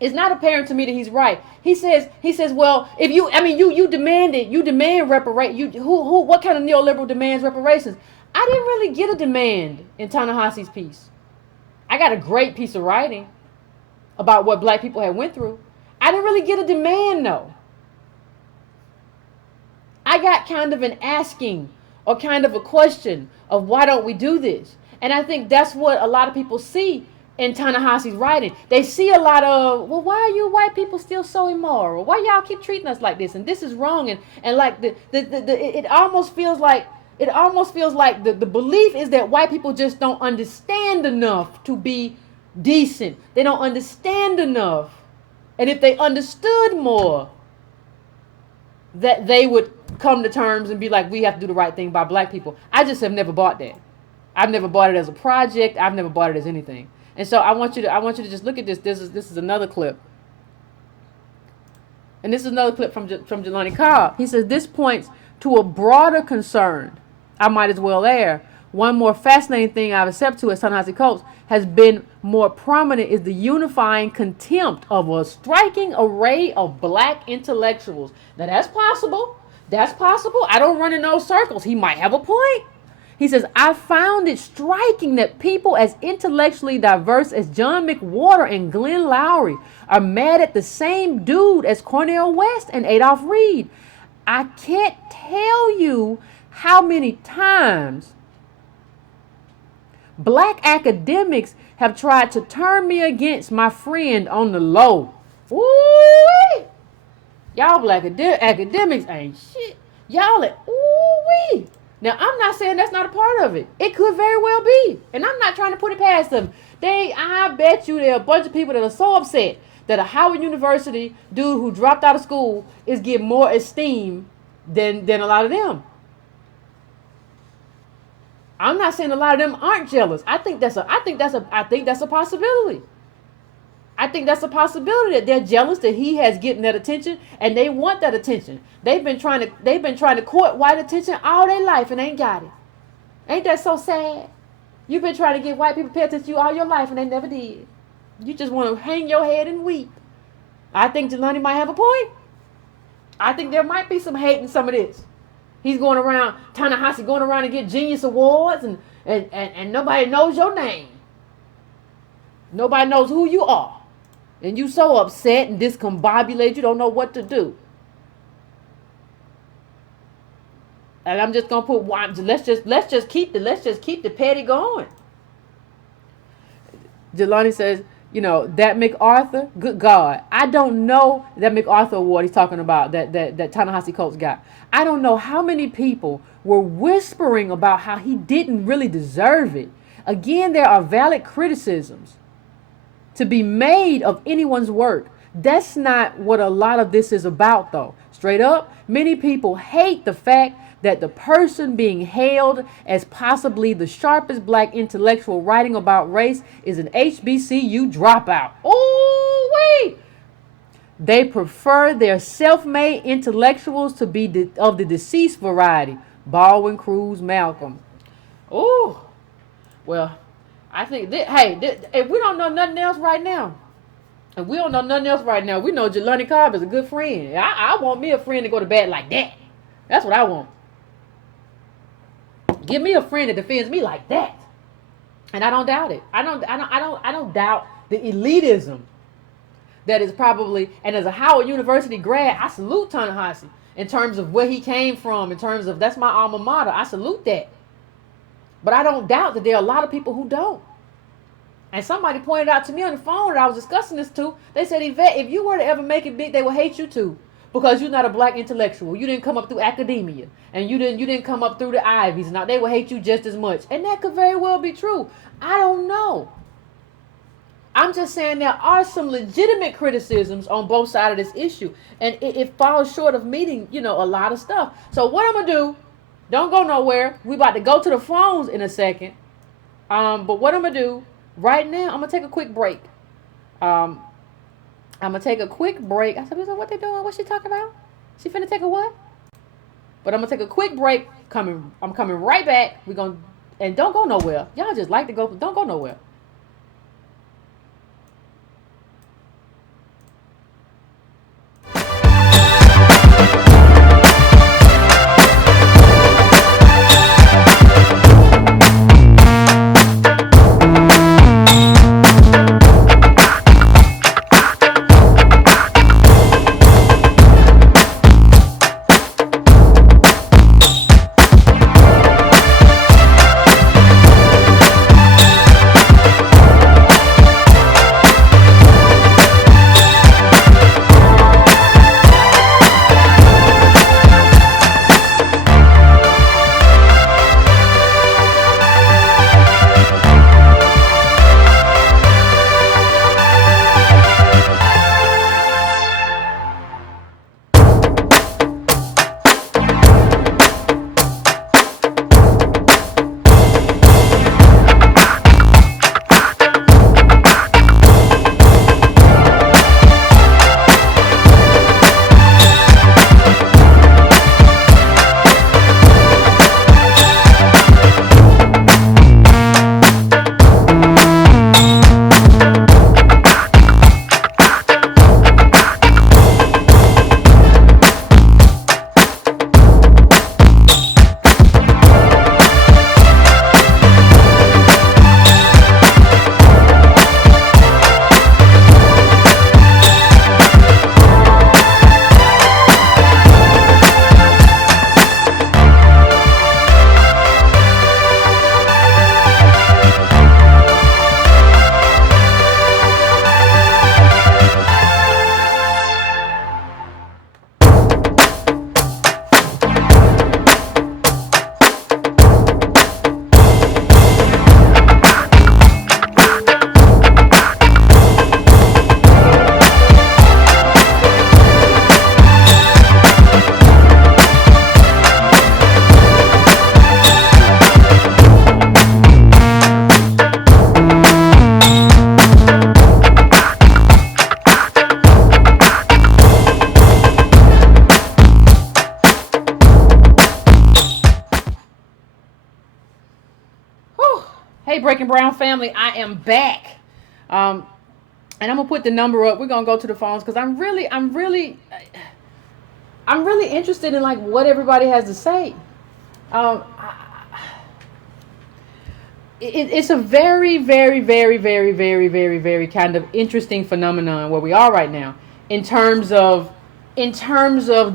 It's not apparent to me that he's right. He says, well, if you demand reparation. What kind of neoliberal demands reparations? I didn't really get a demand in Ta-Nehisi's piece. I got a great piece of writing about what black people had went through. I didn't really get a demand though. I got kind of an asking or kind of a question of why don't we do this? And I think that's what a lot of people see in Ta-Nehisi's writing. They see a lot of, well, why are you white people still so immoral? Why y'all keep treating us like this? And this is wrong. And like it almost feels like the belief is that white people just don't understand enough to be decent. They don't understand enough. And if they understood more, that they would come to terms and be like, we have to do the right thing by black people. I just have never bought that. I've never bought it as a project. I've never bought it as anything. And so I want you to just look at this. This is another clip. And this is another clip from Jelani Cobb. He says, this points to a broader concern. I might as well air. One more fascinating thing I've accepted to as Ta-Nehisi Coates has been more prominent is the unifying contempt of a striking array of black intellectuals. Now that's possible. That's possible. I don't run in those circles. He might have a point. He says, I found it striking that people as intellectually diverse as John McWhorter and Glenn Lowry are mad at the same dude as Cornel West and Adolph Reed. I can't tell you how many times black academics have tried to turn me against my friend on the low. Ooh-wee. Y'all black academics ain't shit. Y'all are, ooh-wee. Now, I'm not saying that's not a part of it. It could very well be. And I'm not trying to put it past them. I bet you there are a bunch of people that are so upset that a Howard University dude who dropped out of school is getting more esteem than a lot of them. I'm not saying a lot of them aren't jealous. I think that's a possibility. I think that's a possibility that they're jealous that he has getting that attention and they want that attention. They've been trying to court white attention all their life and ain't got it. Ain't that so sad? You've been trying to get white people to pay attention to you all your life and they never did. You just want to hang your head and weep. I think Jelani might have a point. I think there might be some hate in some of this. He's going around, Ta-Nehisi going around and get Genius Awards and nobody knows your name. Nobody knows who you are. And you so upset and discombobulated, you don't know what to do. And I'm just gonna put let's just keep the petty going. Jelani says, that MacArthur, good God, I don't know that MacArthur award he's talking about that Ta-Nehisi Coates got. I don't know how many people were whispering about how he didn't really deserve it. Again, there are valid criticisms to be made of anyone's work. That's not what a lot of this is about, though. Straight up, many people hate the fact that the person being hailed as possibly the sharpest black intellectual writing about race is an HBCU dropout. Ooh-wee! They prefer their self-made intellectuals to be of the deceased variety. Baldwin, Cruz, Malcolm. Ooh. Well, I think, if we don't know nothing else right now, we know Jelani Cobb is a good friend. I want me a friend to go to bat like that. That's what I want. Give me a friend that defends me like that. And I don't doubt it. I don't doubt the elitism that is probably, and as a Howard University grad, I salute Ta-Nehisi in terms of where he came from, in terms of that's my alma mater. I salute that. But I don't doubt that there are a lot of people who don't. And somebody pointed out to me on the phone that I was discussing this to. They said, Yvette, if you were to ever make it big, they would hate you too. because you're not a black intellectual. You didn't come up through academia, and you didn't come up through the Ivies. Now they will hate you just as much, and that could very well be true. I don't know. I'm just saying there are some legitimate criticisms on both sides of this issue, and it falls short of meeting, a lot of stuff. So what I'm gonna do? Don't go nowhere. We about to go to the phones in a second. But what I'm gonna do right now? I'm gonna take a quick break. I'm gonna take a quick break. I said, what they doing? What's she talking about? She finna take a what? But I'm gonna take a quick break. I'm coming right back. And don't go nowhere. Y'all just like to go. Don't go nowhere. Hey, Breaking Brown family, I am back. And I'm gonna put the number up. We're gonna go to the phones because I'm really interested in like what everybody has to say. It's a very, very, very, very, very, very, very kind of interesting phenomenon where we are right now in terms of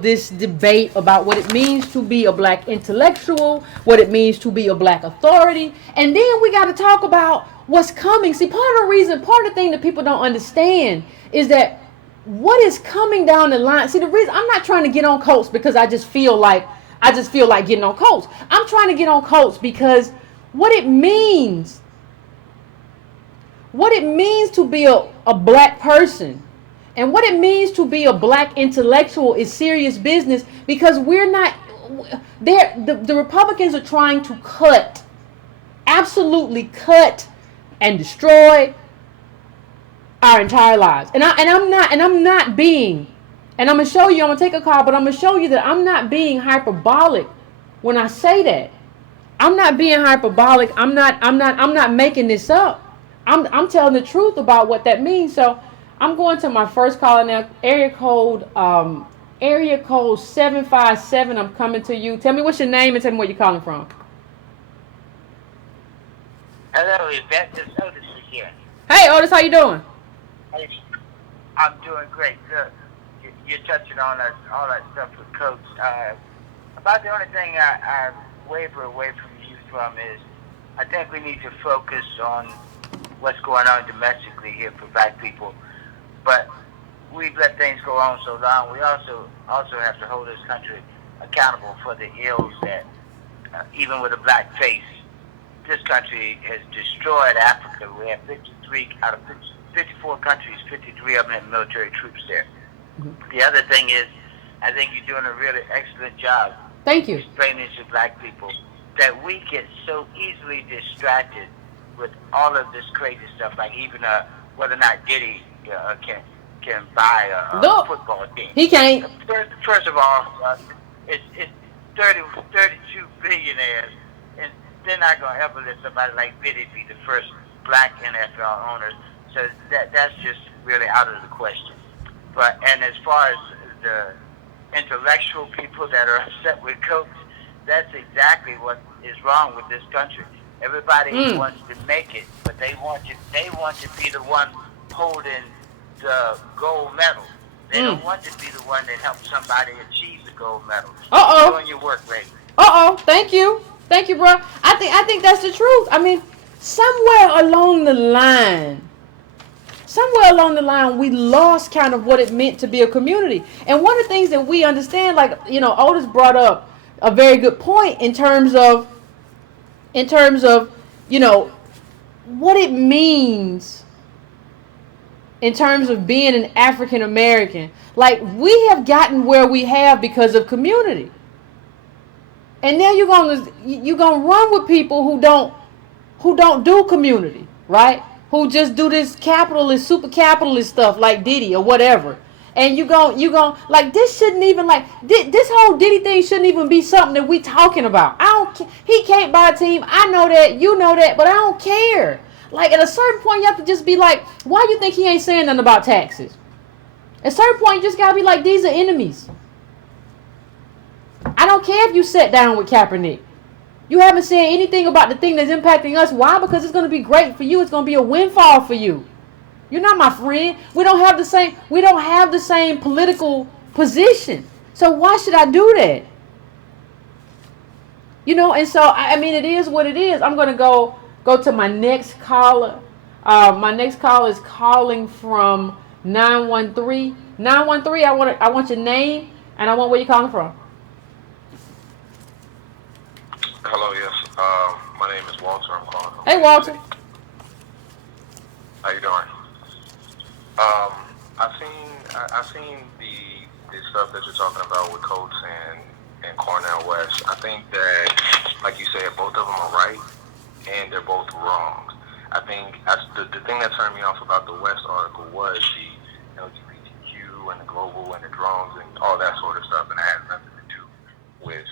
this debate about what it means to be a black intellectual, what it means to be a black authority, and then we got to talk about what's coming. See, part of the thing that people don't understand is that what is coming down the line. See, the reason I'm not trying to get on Coates because I just feel like getting on Coates. I'm trying to get on Coates because what it means to be a black person and what it means to be a black intellectual is serious business, because we're not there. The Republicans are trying to absolutely cut and destroy our entire lives. And I'm not being, and I'm gonna show you, I'm gonna take a call, but I'm gonna show you that I'm not being hyperbolic when I say that. I'm not being hyperbolic. I'm not making this up. I'm telling the truth about what that means. So I'm going to my first caller now. Area code 757. I'm coming to you. Tell me what's your name and tell me where you're calling from. Hello, Yvette. This Otis is here. Hey, Otis, how you doing? I'm doing great. Good. You're touching on all that stuff with Coates. About the only thing I waver away from you from is I think we need to focus on what's going on domestically here for black people. But we've let things go on so long. We also have to hold this country accountable for the ills that, even with a black face, this country has destroyed Africa. We have 53 out of 54 countries, 53 of them have military troops there. Mm-hmm. The other thing is, I think you're doing a really excellent job. Thank you. Explaining to black people that we get so easily distracted with all of this crazy stuff, like even whether or not Diddy can buy a football team. He can't. First of all, it's 32 billionaires, and they're not going to ever let somebody like Diddy be the first black NFL owner. So that's just really out of the question. And as far as the intellectual people that are upset with Coates, that's exactly what is wrong with this country. Everybody wants to make it, but they want to be the one holding the gold medal. They don't want to be the one that helps somebody achieve the gold medal. You're doing your work, lady. Thank you, bro. I think that's the truth. I mean, somewhere along the line, we lost kind of what it meant to be a community. And one of the things that we understand, like, Otis brought up a very good point in terms of, what it means in terms of being an African American. Like, we have gotten where we have because of community. And now you're gonna run with people who don't do community, right? Who just do this capitalist, super capitalist stuff like Diddy or whatever. And you gon' like, this shouldn't even, like, this whole Diddy thing shouldn't even be something that we talking about. He can't buy a team. I know that, you know that, but I don't care. Like, at a certain point, you have to just be like, why you think he ain't saying nothing about taxes? At a certain point, you just gotta be like, these are enemies. I don't care if you sat down with Kaepernick. You haven't said anything about the thing that's impacting us. Why? Because it's going to be great for you. It's going to be a windfall for you. You're not my friend. We don't have the same political position. So why should I do that? And so, I mean, it is what it is. I'm going to go to my next caller. My next caller is calling from 913. 913, I want your name, and I want where you're calling from. Hello, yes. My name is Walter. I'm calling from. Hey, Walter. How you doing? I've seen the stuff that you're talking about with Coates and Cornel West. I think that, like you said, both of them are right and they're both wrong. I think the thing that turned me off about the West article was the LGBTQ and the global and the drones and all that sort of stuff, and it has nothing to do with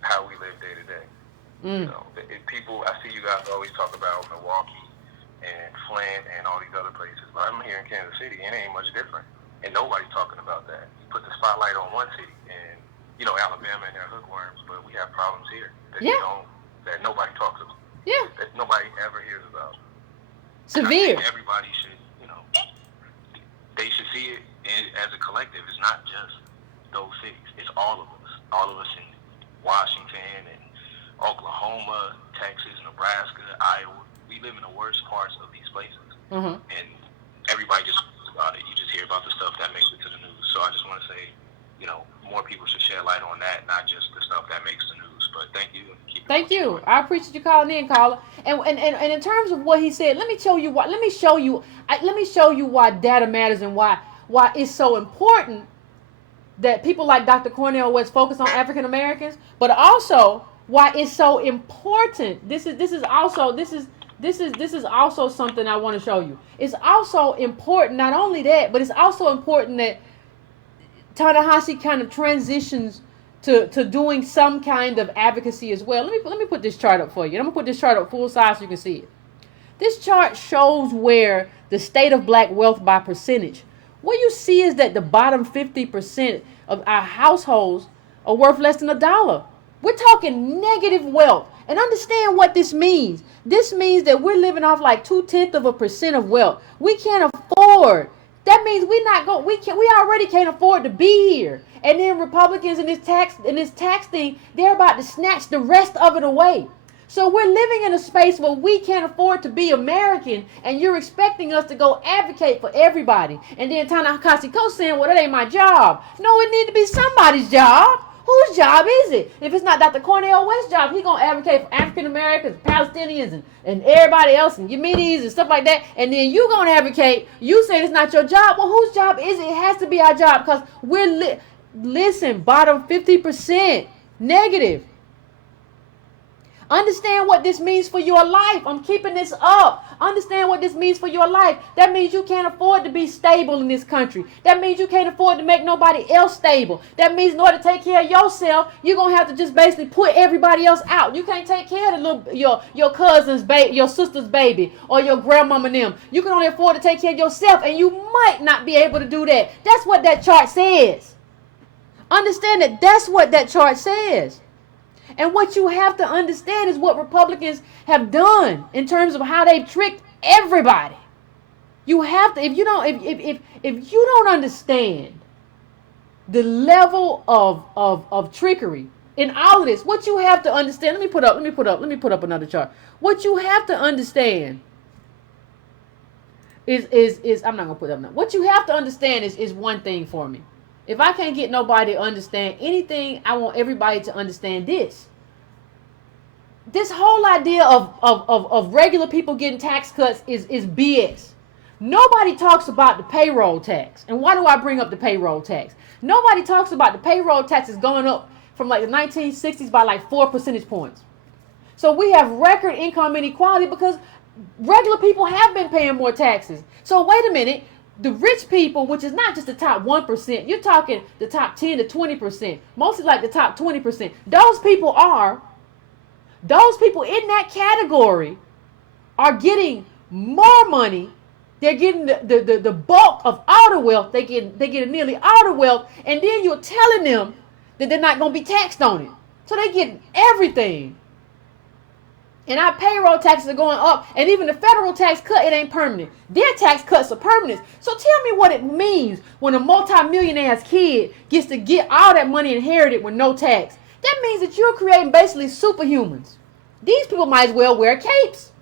how we live day to day. People, I see you guys always talk about Milwaukee and Flint and all these other places, but I'm here in Kansas City and it ain't much different. And nobody's talking about that. You put the spotlight on one city and, Alabama and their hookworms, but we have problems here that nobody talks about. Yeah. That nobody ever hears about. Severe. Everybody should, they should see it as a collective. It's not just those cities. It's all of us. All of us in Washington and Oklahoma, Texas, Nebraska, Iowa. We live in the worst parts of these places. Mm-hmm. And everybody just talks about it. You just hear about the stuff that makes it to the news. So I just want to say, more people should shed light on that, not just the stuff that makes the news. But thank you. Thank you. I appreciate you calling in, caller. And in terms of what he said, let me show you why data matters and why it's so important that people like Dr. Cornel West focus on African Americans, but also why it's so important. This is also something I want to show you. It's also important, not only that, but it's also important that Ta-Nehisi kind of transitions to doing some kind of advocacy as well. Let me put this chart up for you. I'm gonna put this chart up full size so you can see it. This chart shows where the state of black wealth by percentage. What you see is that the bottom 50% of our households are worth less than $1. We're talking negative wealth. And understand what this means. This means that we're living off like 0.2% of wealth. We can't afford. That means we already can't afford to be here. And then Republicans in this tax thing, they're about to snatch the rest of it away. So we're living in a space where we can't afford to be American, and you're expecting us to go advocate for everybody. And then Ta-Nehisi Coates saying, well, that ain't my job. No, it needs to be somebody's job. Whose job is it? If it's not Dr. Cornel West's job, he's going to advocate for African Americans, Palestinians, and everybody else, and Yemenis and stuff like that. And then you going to advocate, you saying it's not your job. Well, whose job is it? It has to be our job, because we're, listen, bottom 50% negative. Understand what this means for your life. I'm keeping this up. Understand what this means for your life. That means you can't afford to be stable in this country. That means you can't afford to make nobody else stable. That means in order to take care of yourself, you're going to have to just basically put everybody else out. You can't take care of your cousin's baby, your sister's baby, or your grandmama and them. You can only afford to take care of yourself, and you might not be able to do that. That's what that chart says. Understand that that's what that chart says. And what you have to understand is what Republicans have done in terms of how they've tricked everybody. You have to, if you don't understand the level of trickery in all of this, what you have to understand, let me put up another chart. What you have to understand is I'm not gonna put up now. What you have to understand is one thing for me. If I can't get nobody to understand anything, I want everybody to understand this. This whole idea of regular people getting tax cuts is BS. Nobody talks about the payroll tax. And why do I bring up the payroll tax? Nobody talks about the payroll taxes going up from like the 1960s by like 4 percentage points. So we have record income inequality because regular people have been paying more taxes. So wait a minute. The rich people, which is not just the top 1%, you're talking the top 10 to 20%, mostly like the top 20%. Those people in that category are getting more money. They're getting the bulk of all the wealth. They get nearly all the wealth, and then you're telling them that they're not going to be taxed on it. So they get everything. And our payroll taxes are going up. And even the federal tax cut, it ain't permanent. Their tax cuts are permanent. So tell me what it means when a multi-millionaire's kid gets to get all that money inherited with no tax. That means that you're creating basically superhumans. These people might as well wear capes.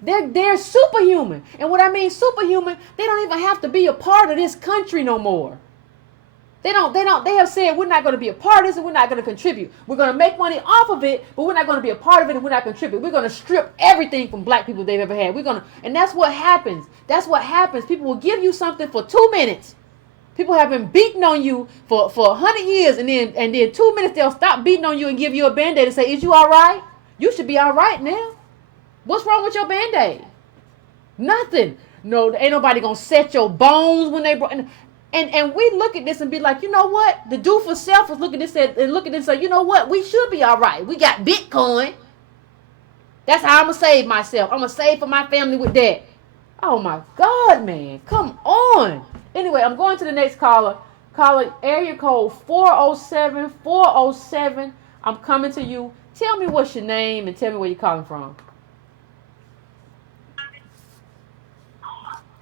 They're superhuman. And what I mean superhuman, they don't even have to be a part of this country no more. They have said we're not going to be a part of this and we're not going to contribute. We're going to make money off of it, but we're not going to be a part of it and we're not going to contribute. We're going to strip everything from black people they've ever had. And that's what happens. That's what happens. People will give you something for 2 minutes. People have been beating on you for 100 years, and then 2 minutes they'll stop beating on you and give you a Band-Aid and say, is you all right? You should be all right now. What's wrong with your Band-Aid? Nothing. No, ain't nobody going to set your bones when they... And we look at this and be like, you know what? The do for self is look at this and say, you know what? We should be all right. We got Bitcoin. That's how I'm going to save myself. I'm going to save for my family with that. Oh, my God, man. Come on. Anyway, I'm going to the next caller. Caller, area code 407. 407. I'm coming to you. Tell me what's your name and tell me where you're calling from.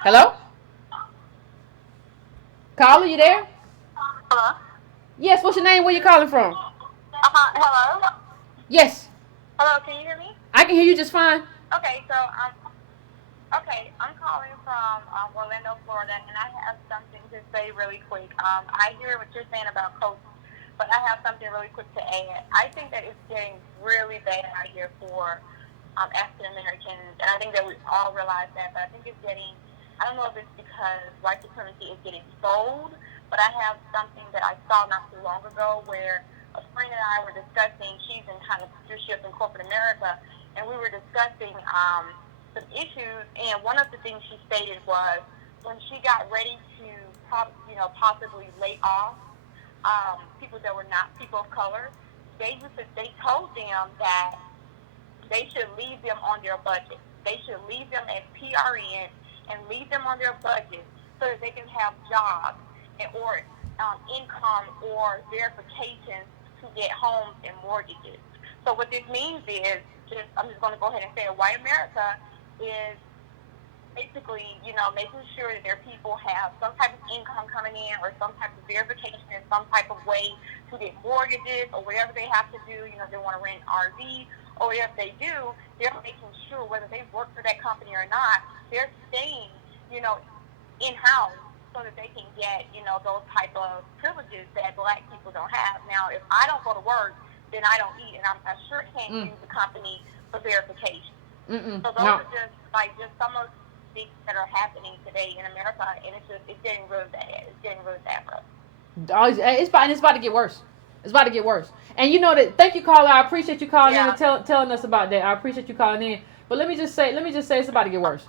Hello? Caller, you there? Hello? Yes, what's your name? Where you calling from? Hello? Yes. Hello, can you hear me? I can hear you just fine. Okay, so I'm calling from Orlando, Florida, and I have something to say really quick. I hear what you're saying about Coates, but I have something really quick to add. I think that it's getting really bad out here for African Americans, and I think that we all realize that, but I think it's getting, I don't know if it's because white supremacy is getting sold, but I have something that I saw not too long ago where a friend and I were discussing, she's in kind of leadership in corporate America, and we were discussing some issues, and one of the things she stated was when she got ready to possibly lay off people that were not people of color, they told them that they should leave them on their budget. They should leave them as PRN and leave them on their budget so that they can have jobs or income or verifications to get homes and mortgages. So what this means is, I'm just going to go ahead and say it, white America is basically, making sure that their people have some type of income coming in or some type of verification in some type of way to get mortgages or whatever they have to do. They want to rent an RV or if they do, they're making sure whether they work for that company or not, they're staying, in-house so that they can get, those type of privileges that black people don't have. Now, if I don't go to work, then I don't eat, and I sure can't use the company for verification. So those are just some of the things that are happening today in America, and it's getting really bad. It's getting really bad for us. It's about to get worse. It's about to get worse. And thank you, caller. I appreciate you calling in and telling us about that. I appreciate you calling in. But let me just say it's about to get worse.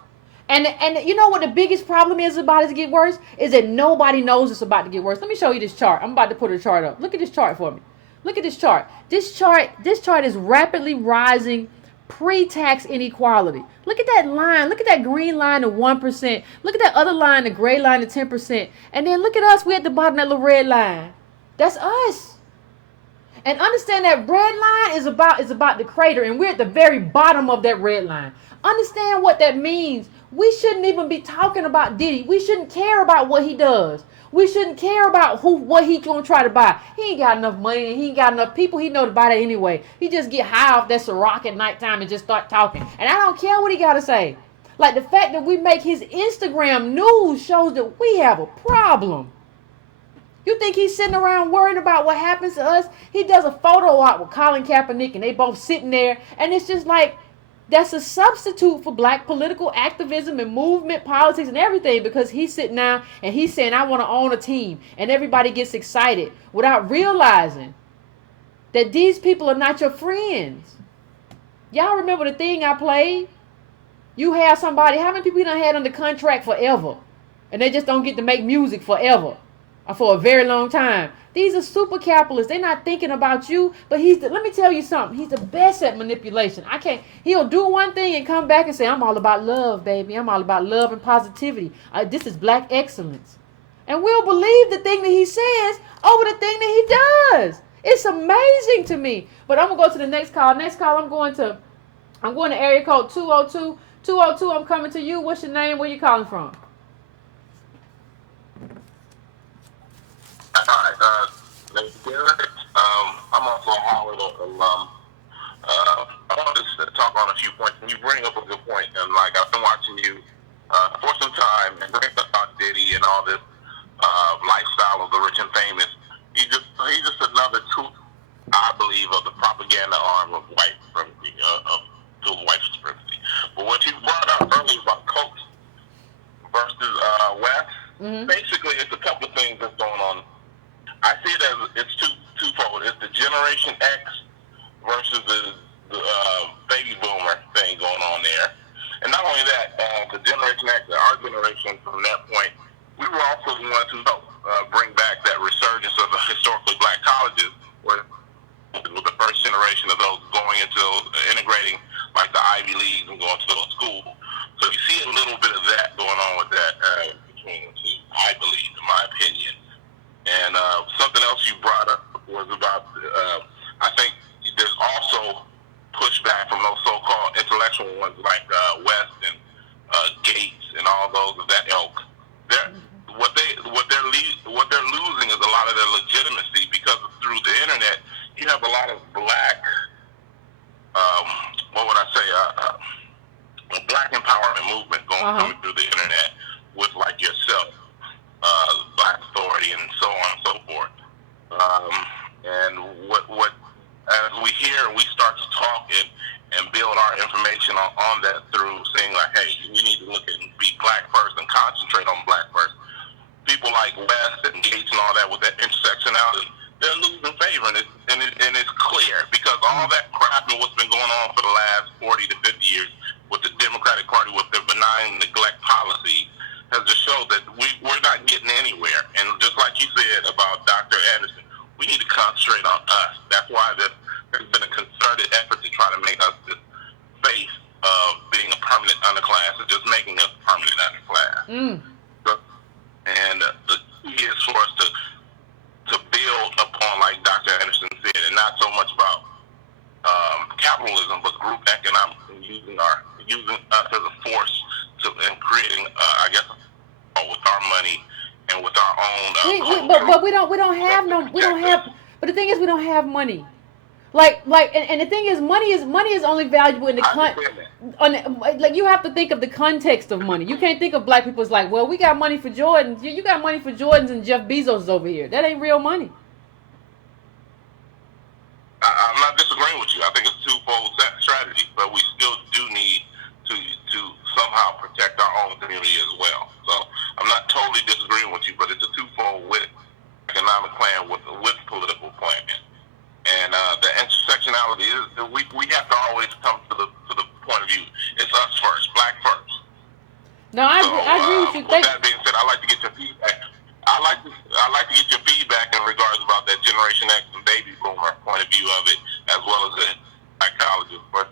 And you know what the biggest problem is about it to get worse? Is that nobody knows it's about to get worse. Let me show you this chart. I'm about to put a chart up. Look at this chart for me. Look at this chart. This chart is rapidly rising pre-tax inequality. Look at that line. Look at that green line of 1%. Look at that other line, the gray line of 10%. And then look at us. We're at the bottom of that little red line. That's us. And understand that red line is about the crater, and we're at the very bottom of that red line. Understand what that means. We shouldn't even be talking about Diddy. We shouldn't care about what he does. We shouldn't care about what he gonna try to buy. He ain't got enough money, and he ain't got enough people. He know to buy that anyway. He just get high off that Ciroc at nighttime and just start talking. And I don't care what he gotta say. Like the fact that we make his Instagram news shows that we have a problem. You think he's sitting around worrying about what happens to us? He does a photo op with Colin Kaepernick, and they both sitting there, and it's just like, that's a substitute for black political activism and movement politics and everything, because he's sitting down and he's saying, I want to own a team. And everybody gets excited without realizing that these people are not your friends. Y'all remember the thing I played? You have somebody, how many people you done had under contract forever? And they just don't get to make music forever or for a very long time. These are super capitalists. They're not thinking about you, but let me tell you something. He's the best at manipulation. He'll do one thing and come back and say, I'm all about love, baby. I'm all about love and positivity. This is black excellence. And we'll believe the thing that he says over the thing that he does. It's amazing to me. But I'm going to go to the next call. Next call, I'm going to area code 202. 202, I'm coming to you. What's your name? Where you calling from? Hi, I'm also a Howard alum. I want to talk on a few points. You bring up a good point, and I've been watching you for some time, and bring up about Diddy and all this lifestyle of the rich and famous. He's just another tool, I believe, of the propaganda arm of white supremacy, to white supremacy. But what you brought up earlier about Coates versus West, basically, it's a couple of things that's going on. I see it as it's twofold. It's the Generation X versus the baby boomer thing going on there. And not only that, the Generation X, our generation from that point, we were also the ones who helped bring back that resurgence of the historically black colleges, where with the first generation of those going into integrating like the Ivy Leagues and going to those schools. So you see a little bit of that going on with that between the two, I believe, in my opinion. And something else you brought up was about, I think there's also pushback from those so-called intellectual ones like West and Gates and all those of that ilk. What they're losing is a lot of their legitimacy, because through the internet you have a lot of black, a black empowerment movement coming through the internet with like yourself. Black authority and so on and so forth. And what as we hear and we start to talk and build our information on that through saying like, hey, we need to look and be black first and concentrate on black first. People like West and Gates and all that with that intersectionality, they're losing favor, and it's clear because all that crap and what's been going on for the last 40 to 50 years with the Democratic Party with their benign neglect policy has just showed that we're not getting anywhere. And just like you said about Dr. Anderson, we need to concentrate on us. That's why there's been a concerted effort to try to make us this face of being a permanent underclass and just making us permanent underclass. And the key is for us to build upon, like Dr. Anderson said, and not so much about capitalism, but group economics and using us as a force and creating, with our money and with our own. But the thing is, we don't have money. And the thing is, money is only valuable in the like you have to think of the context of money. You can't think of black people as like, well, we got money for Jordans. You got money for Jordans and Jeff Bezos is over here. That ain't real money. I'm not disagreeing with you. I think it's a twofold strategy, but we still do need to somehow protect our own community as well. So I'm not totally disagreeing with you, but it's a twofold with economic plan with political plan. And the intersectionality is we have to always come to the point of view. It's us first, black first. No, I agree with you. With that being said, I'd like to get your feedback. I like to get your feedback in regards about that Generation X and baby boomer point of view of it, as well as a psychologist, but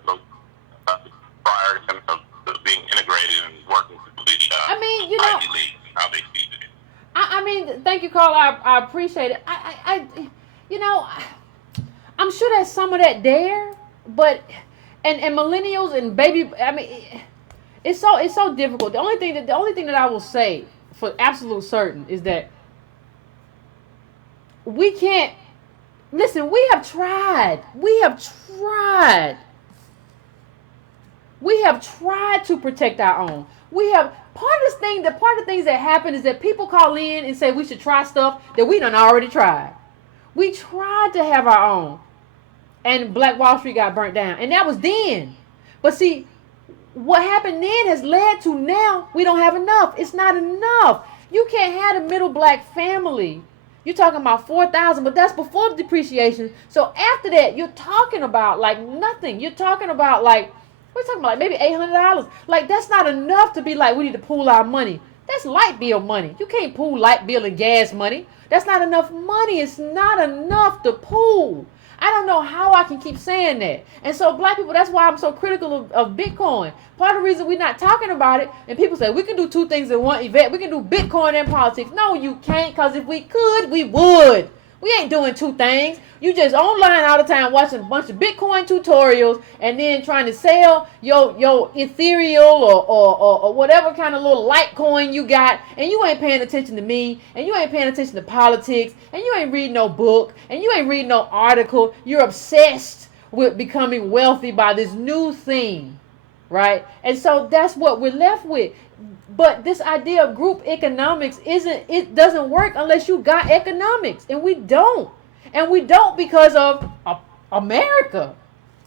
prior to being integrated and working with the Ivy League, how they see it. I mean, thank you, Carl. I appreciate it. I'm sure there's some of that there, but and millennials and baby. I mean, it's so difficult. The only thing that I will say for absolute certain is that we can't listen. We have tried to protect our own. We have part of the things that happen is that people call in and say we should try stuff that we done already tried. We tried to have our own, and Black Wall Street got burnt down, and that was then. But see, what happened then has led to now we don't have enough. It's not enough. You can't have a middle black family. You're talking about 4,000, but that's before depreciation. So after that, you're talking about like nothing. You're talking about like, we're talking about like maybe $800. Like that's not enough to be like we need to pool our money. That's light bill money. You can't pool light bill and gas money. That's not enough money. It's not enough to pool. I don't know how I can keep saying that. And so black people, that's why I'm so critical of Bitcoin. Part of the reason we're not talking about it, and people say, we can do two things in one event. We can do Bitcoin and politics. No, you can't, because if we could, we would. We ain't doing two things. You just online all the time watching a bunch of Bitcoin tutorials and then trying to sell your ethereal or whatever kind of little Litecoin you got, and you ain't paying attention to me, and you ain't paying attention to politics, and you ain't reading no book, and you ain't reading no article. You're obsessed with becoming wealthy by this new thing, right? And so that's what we're left with. But this idea of group economics doesn't work unless you got economics. And we don't. And we don't because of America.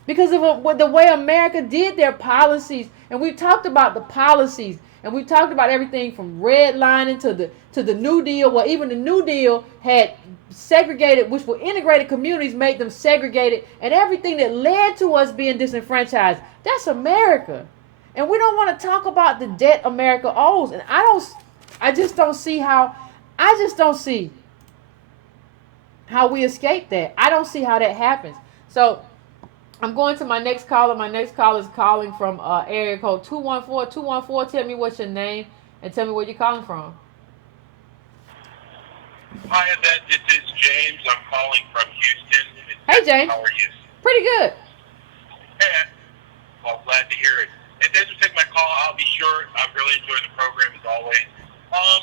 Because of the way America did their policies. And we talked about the policies. And we talked about everything from redlining to the New Deal. Well, even the New Deal had segregated, which were integrated communities, made them segregated. And everything that led to us being disenfranchised. That's America. And we don't want to talk about the debt America owes. And I just don't see how we escape that. I don't see how that happens. So I'm going to my next caller. My next caller is calling from area code 214. 214, tell me what's your name and tell me where you're calling from. Hi, Yvette. This is James. I'm calling from Houston. Hey, James. How are you? Pretty good. Hey, well, glad to hear it. And thanks for taking my call. I'll be short. I'm really enjoying the program as always.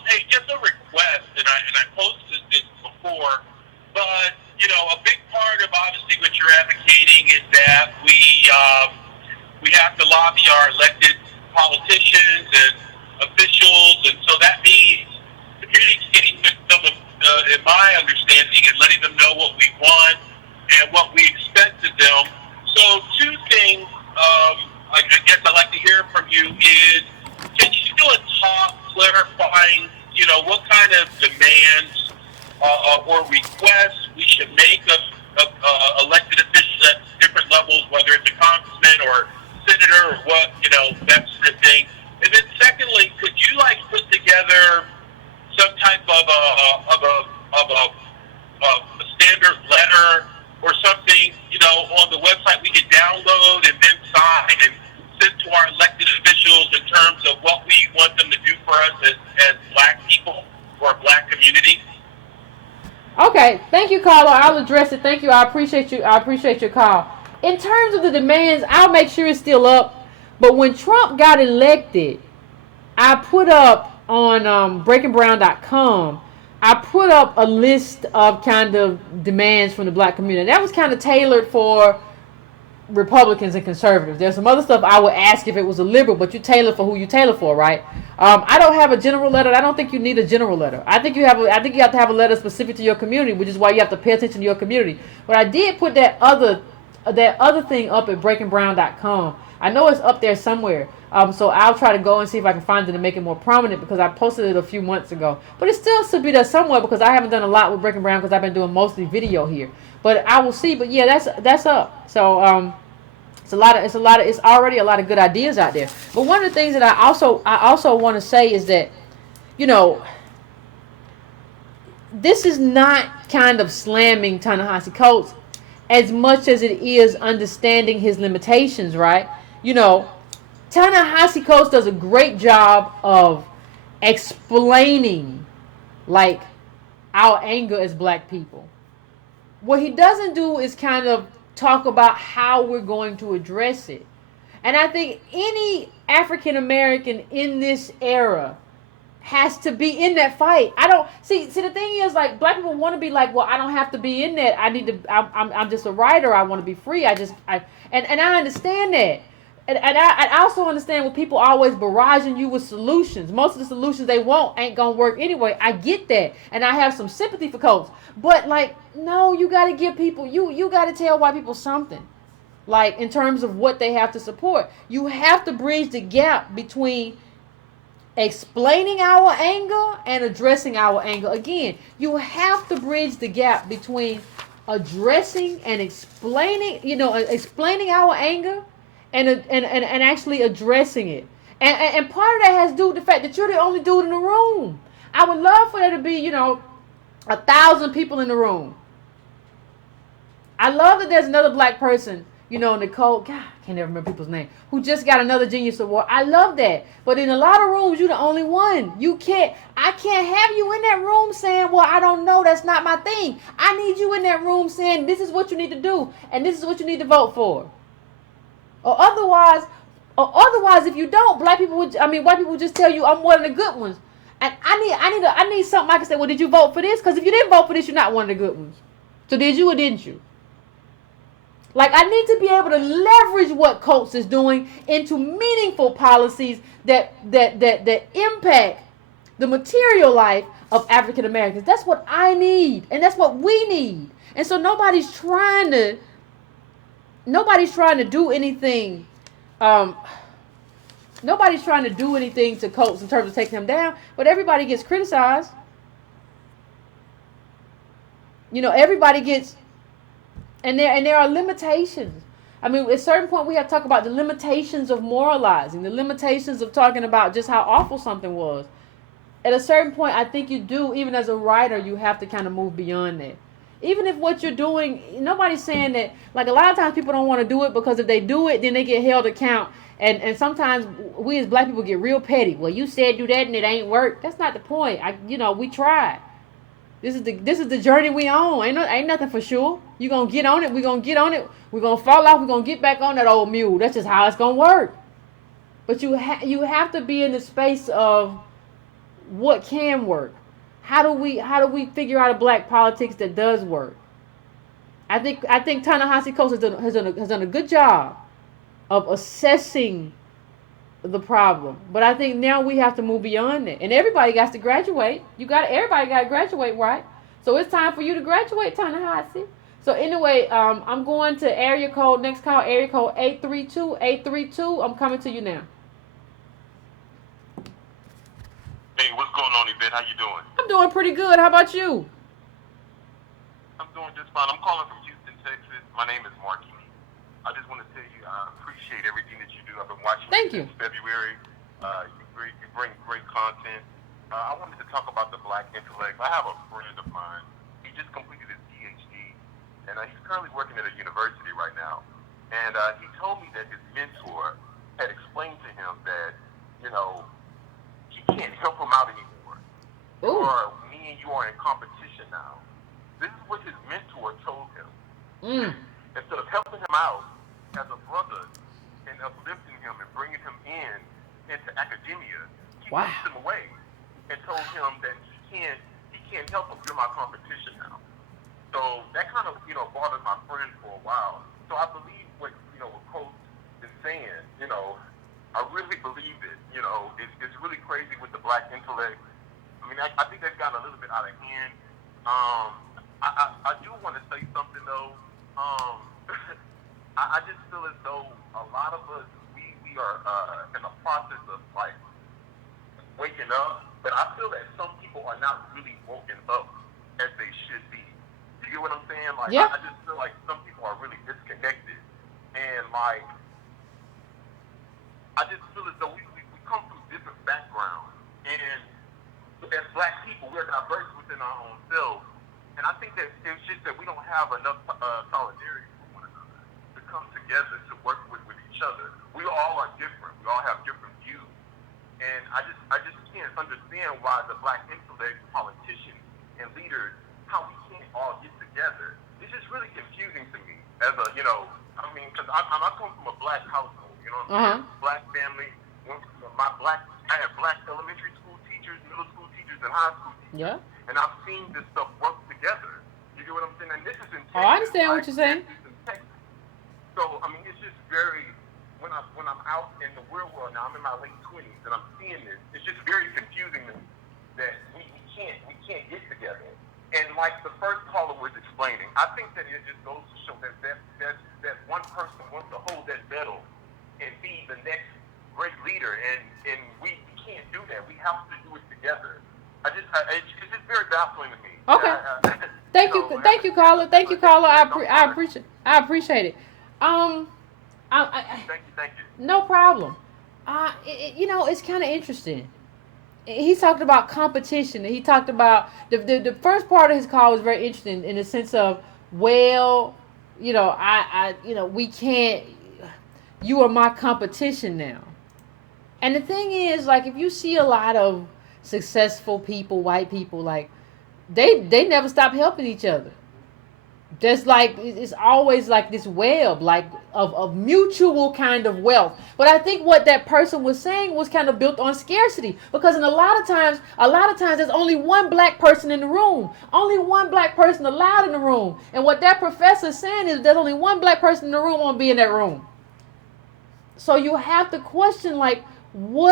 Hey, just a request, and I posted this before, but a big part of obviously what you're advocating is that we have to lobby our elected politicians and officials, and so that means communicating with them, in my understanding, and letting them know what we want and what we expect of them. So two things. I guess I'd like to hear from you is, can you do a talk clarifying, what kind of demands or requests we should make of elected officials at different levels, whether it's a congressman or senator or what, that sort of thing. And then secondly, could you put together some type of a standard letter or something, on the website we could download and then sign and send to our elected officials in terms of what we want them to do for us as black people or black community? Okay, thank you, caller. I'll address it. Thank you. I appreciate you. I appreciate your call. In terms of the demands, I'll make sure it's still up. But when Trump got elected, I put up on breakingbrown.com I put up a list of kind of demands from the black community. That was kind of tailored for Republicans and conservatives. There's some other stuff I would ask if it was a liberal, but you tailor for who you tailor for, right? I don't have a general letter. I don't think you need a general letter. I think you have to have a letter specific to your community, which is why you have to pay attention to your community. But I did put that other thing up at breakingbrown.com. I know it's up there somewhere. So I'll try to go and see if I can find it and make it more prominent, because I posted it a few months ago. But it still should be there somewhere, because I haven't done a lot with Breaking Brown because I've been doing mostly video here. But I will see. But yeah, that's up. So it's already a lot of good ideas out there. But one of the things that I also want to say is that, this is not kind of slamming Ta-Nehisi Coates as much as it is understanding his limitations, right? Ta-Nehisi Coates does a great job of explaining, like, our anger as black people. What he doesn't do is kind of talk about how we're going to address it. And I think any African American in this era has to be in that fight. I don't see the thing is, like, black people want to be like, well, I don't have to be in that. I'm just a writer. I want to be free. And I understand that. And I also understand when people always barraging you with solutions. Most of the solutions they want ain't gonna work anyway. I get that, and I have some sympathy for Coates. But, like, no, you got to give people, you got to tell white people something. Like, in terms of what they have to support, you have to bridge the gap between explaining our anger and addressing our anger. Again, you have to bridge the gap between addressing and explaining, explaining our anger and actually addressing it. And part of that has to do with the fact that you're the only dude in the room. I would love for there to be, 1,000 people in the room. I love that there's another black person, Nicole, God, I can't ever remember people's name, who just got another Genius Award. I love that. But in a lot of rooms, you're the only one. I can't have you in that room saying, well, I don't know, that's not my thing. I need you in that room saying, this is what you need to do, and this is what you need to vote for. Or otherwise, if you don't, white people would just tell you, I'm one of the good ones. And I need something I can say, well, did you vote for this? Because if you didn't vote for this, you're not one of the good ones. So did you or didn't you? Like, I need to be able to leverage what Coates is doing into meaningful policies that impact the material life of African Americans. That's what I need, and that's what we need. And so nobody's trying to do anything. Nobody's trying to do anything to Coates in terms of taking him down, but everybody gets criticized. Everybody gets, and there are limitations. I mean, at a certain point, we have to talk about the limitations of moralizing, the limitations of talking about just how awful something was. At a certain point, I think you do, even as a writer, you have to kind of move beyond that. Even if what you're doing, nobody's saying that, like, a lot of times people don't want to do it because if they do it, then they get held to account. And sometimes we as black people get real petty. Well, you said do that and it ain't work. That's not the point. We tried. This is the journey we on. Ain't nothing for sure. You gonna get on it. We gonna get on it. We gonna fall off. We gonna get back on that old mule. That's just how it's gonna work. But you have to be in the space of what can work. How do we figure out a black politics that does work? I think Ta-Nehisi Coates has done a good job of assessing the problem, but I think now we have to move beyond it, and everybody got to graduate. Everybody got to graduate, right? So it's time for you to graduate, Ta-Nehisi. So anyway, I'm going to next call, area code 832. I'm coming to you now. Hey, what's going on, Yvette? How you doing? I'm doing pretty good. How about you? I'm doing just fine. I'm calling from Houston, Texas. My name is Marky. I just want to tell you I appreciate everything that you do. I've been watching you since February. You bring great content. I wanted to talk about the black intellect. I have a friend of mine. He just completed his PhD, and he's currently working at a university right now. And he told me that his mentor had explained to him that, he can't help him out anymore. Or me and you are in competition now. This is what his mentor told him. Instead of helping him out as a brother and uplifting him and bringing him into academia, he pushed him away and told him that he can't he can't help but you're my competition now. So that kind of, bothered my friend for a while. So I believe what Coates is saying, I really believe it. It's really crazy with the black intellect. I mean, I think that's gotten a little bit out of hand. I do want to say something, though. I just feel as though a lot of us, we are in the process of, like, waking up, but I feel that some people are not really woken up as they should be. Do you get what I'm saying? Like, yeah. I just feel like some people are really disconnected, and like, I just feel as though we come from different backgrounds, and as black people, we're diverse within our own selves, and I think that it's just that we don't have enough solidarity for one another to come together to work with each other. We all are different. We all have different views. And I just can't understand why the black intellect, politicians, and leaders, how we can't all get together. It's just really confusing to me. As a, because I come from a black household, what I'm saying? Black family. I have black elementary school teachers, middle school teachers, and high school teachers. Yeah. And I've seen this stuff work together. You get what I'm saying? And this is in Texas. Oh, I understand what you're saying. So, I mean, it's just very... When I'm out in the real world now, I'm in my late 20s, and I'm seeing this. It's just very confusing to me that we can't get together. And like the first caller was explaining, I think that it just goes to show that one person wants to hold that medal and be the next great leader, and we can't do that. We have to do it together. It's just very baffling to me. Okay. Thank you, caller. Thank you, caller. I appreciate it. Thank you. No problem. It's kind of interesting. He talked about competition, and he talked about the first part of his call was very interesting in the sense of, we can't. You are my competition now. And the thing is, like, if you see a lot of successful people, white people, like, they never stop helping each other. There's like, it's always like this web, like of mutual kind of wealth. But I think what that person was saying was kind of built on scarcity, because in a lot of times there's only one black person in the room, only one black person allowed in the room. And what that professor is saying is there's only one black person in the room won't be in that room. So you have to question, like, who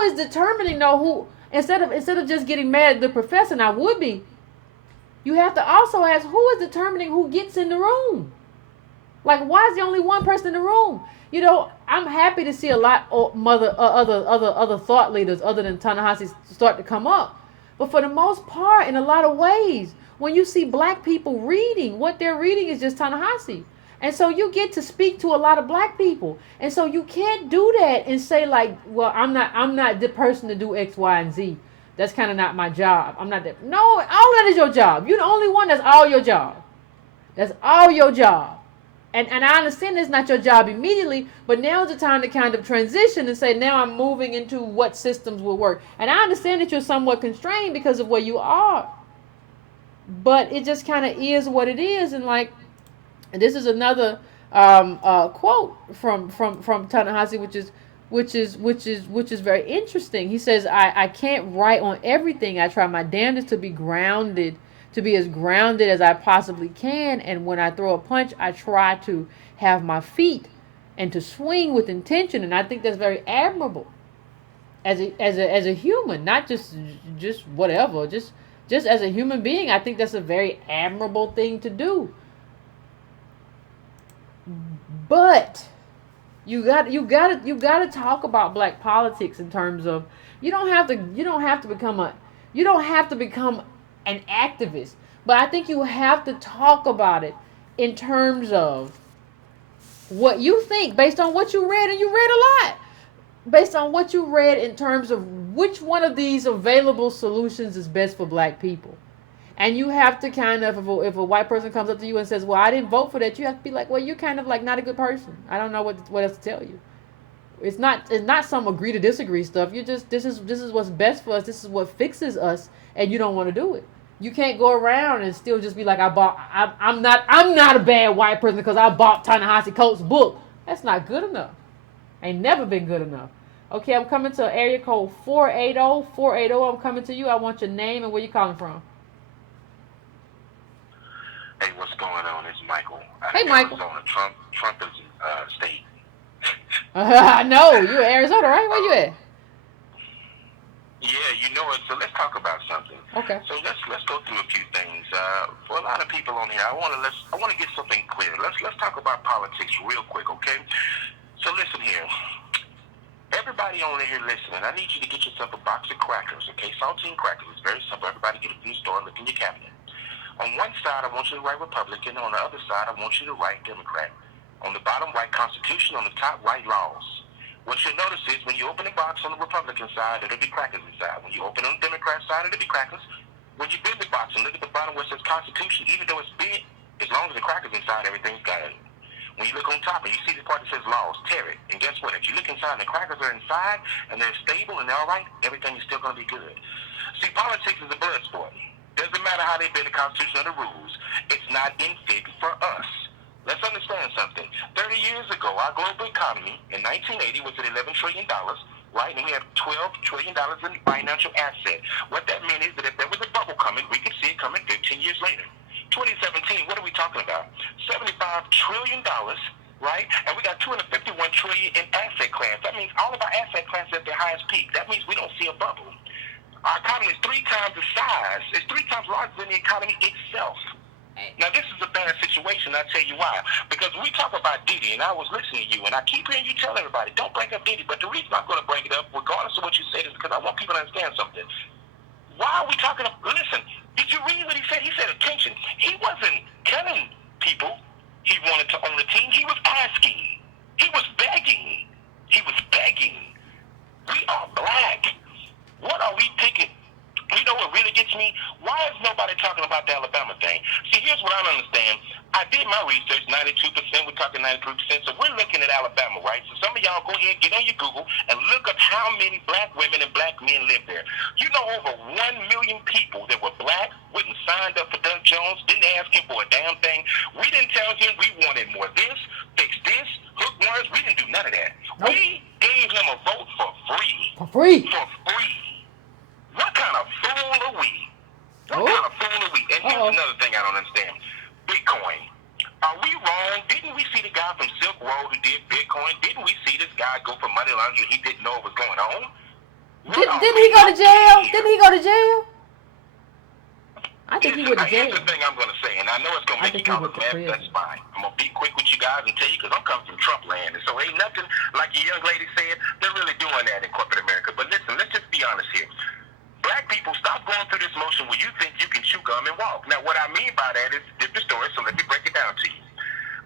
is determining, though, who, instead of just getting mad at the professor, and I would be, you have to also ask, who is determining who gets in the room? Like, why is there only one person in the room? I'm happy to see a lot of other thought leaders other than Ta-Nehisi start to come up. But for the most part, in a lot of ways, when you see black people reading, what they're reading is just Ta-Nehisi. And so you get to speak to a lot of black people. And so you can't do that and say, like, well, I'm not the person to do X, Y, and Z. That's kind of not my job. I'm not that. No, all that is your job. You're the only one that's all your job. That's all your job. And I understand it's not your job immediately, but now is the time to kind of transition and say, now I'm moving into what systems will work. And I understand that you're somewhat constrained because of where you are. But it just kind of is what it is. And like, and this is another quote from Ta-Nehisi, which is very interesting. He says, I can't write on everything. I try my damnedest to be as grounded as I possibly can. And when I throw a punch, I try to have my feet and to swing with intention. And I think that's very admirable as a human, not just whatever, just as a human being. I think that's a very admirable thing to do. But you got to talk about black politics in terms of, you don't have to become an activist, but I think you have to talk about it in terms of what you think based on what you read, and you read a lot, based on what you read in terms of which one of these available solutions is best for black people. And you have to kind of, if a white person comes up to you and says, well, I didn't vote for that, you have to be like, well, you're kind of like not a good person. I don't know what else to tell you. It's not some agree to disagree stuff. You just, this is what's best for us. This is what fixes us, and you don't want to do it. You can't go around and still just be like, I'm not a bad white person because I bought Ta-Nehisi Coates' book. That's not good enough. Ain't never been good enough. Okay, I'm coming to area code 480. 480, I'm coming to you. I want your name and where you calling from. Hey, what's going on? It's Michael out Hey, of Michael. Arizona. Trump is state. I know. You in Arizona, right? Where you at? Yeah, you know it. So let's talk about something. Okay. So let's go through a few things. For a lot of people on here, I want to get something clear. Let's talk about politics real quick, okay? So listen here. Everybody on here listening, I need you to get yourself a box of crackers, okay? Saltine crackers. It's very simple. Everybody get it from the store and look in your cabinet. On one side, I want you to write Republican. On the other side, I want you to write Democrat. On the bottom, write Constitution. On the top, write laws. What you'll notice is when you open the box on the Republican side, it'll be crackers inside. When you open on the Democrat side, it'll be crackers. When you build the box and look at the bottom where it says Constitution, even though it's big, as long as the crackers inside, everything's good. When you look on top and you see the part that says laws, tear it. And guess what? If you look inside and the crackers are inside and they're stable and they're all right, everything is still going to be good. See, politics is a blood sport. Doesn't matter how they build the Constitution or the rules. It's not in fit for us. Let's understand something. 30 years ago, our global economy in 1980 was at $11 trillion, right? And we have $12 trillion in financial asset. What that means is that if there was a bubble coming, we could see it coming 15 years later. 2017, what are we talking about? $75 trillion, right? And we got $251 trillion in asset class. That means all of our asset classes at their highest peak. That means we don't see a bubble. Our economy is 3 times the size. It's 3 times larger than the economy itself. Now, this is a bad situation. I'll tell you why. Because we talk about Diddy, and I was listening to you, and I keep hearing you tell everybody, don't bring up Diddy. But the reason I'm going to bring it up, regardless of what you said, is because I want people to understand something. Why are we talking about, listen, did you read what he said? He said attention. He wasn't telling people he wanted to own a team. He was asking. He was begging. He was begging. We are black. What are we thinking? You know what really gets me? Why is nobody talking about the Alabama thing? See, here's what I don't understand. I did my research, 92%, we're talking 93%, so we're looking at Alabama, right? So some of y'all go ahead, get on your Google, and look up how many black women and black men live there. You know over 1 million people that were black, wouldn't signed up for Doug Jones, didn't ask him for a damn thing. We didn't tell him we wanted more this, fix this, hook words. We didn't do none of that. Nope. We gave him a vote for free. For free. For free. What kind of fool are we? What kind of fool are we? And here's another thing I don't understand. Bitcoin. Are we wrong? Didn't we see the guy from Silk Road who did Bitcoin? Didn't we see this guy go for money laundering? He didn't know what was going on. Didn't he go to jail? Didn't he go to jail? I think he went to jail. Here's the thing I'm going to say, and I know it's going to make you college mad, but that's fine. I'm going to be quick with you guys and tell you because I'm coming from Trump land. And so ain't nothing, like your young lady said, they're really doing that in corporate America. But listen, let's just be honest here. Black people, stop going through this motion where you think you can chew gum and walk. Now, what I mean by that is different story, so let me break it down to you.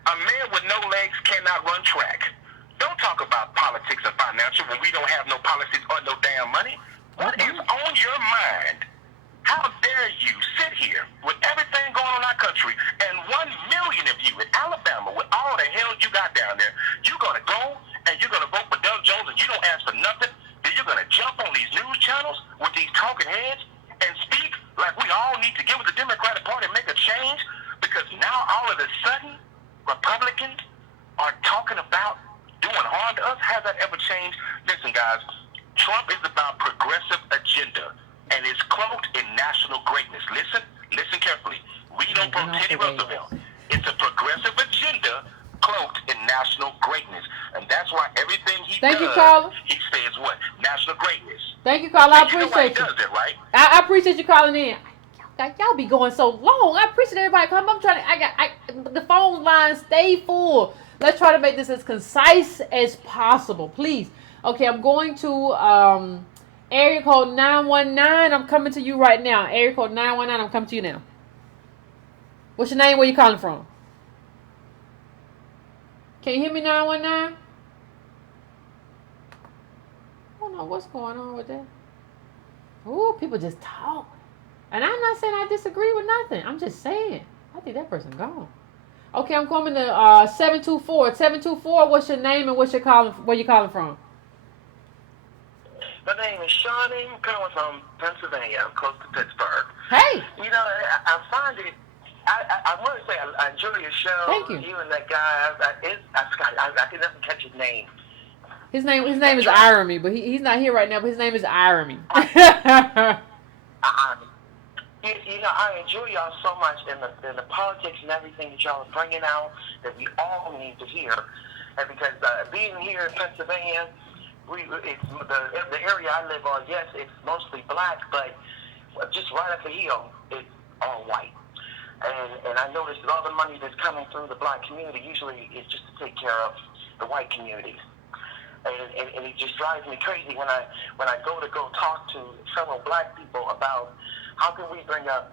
A man with no legs cannot run track. Don't talk about politics and financial when we don't have no policies or no damn money. What is on your mind? How dare you sit here with everything going on in our country and 1 million of you in Alabama with all the hell you got down there, you're going to go and you're going to vote for Doug Jones and you don't ask for nothing? Then you're going to jump on these news channels with these talking heads and speak like we all need to get with the Democratic Party and make a change because now all of a sudden Republicans are talking about doing harm to us? Has that ever changed? Listen, guys, Trump is about progressive agenda and is cloaked in national greatness. Listen carefully. Read on Teddy Roosevelt. It's a progressive agenda cloaked in national greatness. And that's why everything he does, he says what? National greatness. Thank you, Carla. I appreciate you. He does it, right? I appreciate you calling in. Y'all be going so long. I appreciate everybody coming. I'm trying to, the phone line stay full. Let's try to make this as concise as possible, please. Okay, I'm going to area code 919. I'm coming to you right now. Area code 919. I'm coming to you now. What's your name? Where you calling from? Can you hear me, 919? I don't know what's going on with that. Ooh, people just talk. And I'm not saying I disagree with nothing. I'm just saying. I think that person gone. Okay, I'm coming to 724. 724, what's your name and where you calling from? My name is Shawnee. I'm calling from Pennsylvania. I'm close to Pittsburgh. Hey! You know, I find it, I want to say I enjoy your show. Thank you. You and that guy, I can never catch his name. His name is Irony, but he's not here right now. But his name is Irony. I enjoy y'all so much in the politics and everything that y'all are bringing out that we all need to hear. And because being here in Pennsylvania, it's the area I live on. Yes, it's mostly black, but just right up the hill, it's all white. And I noticed that all the money that's coming through the black community usually is just to take care of the white communities. And it just drives me crazy when I go talk to fellow black people about how can we bring up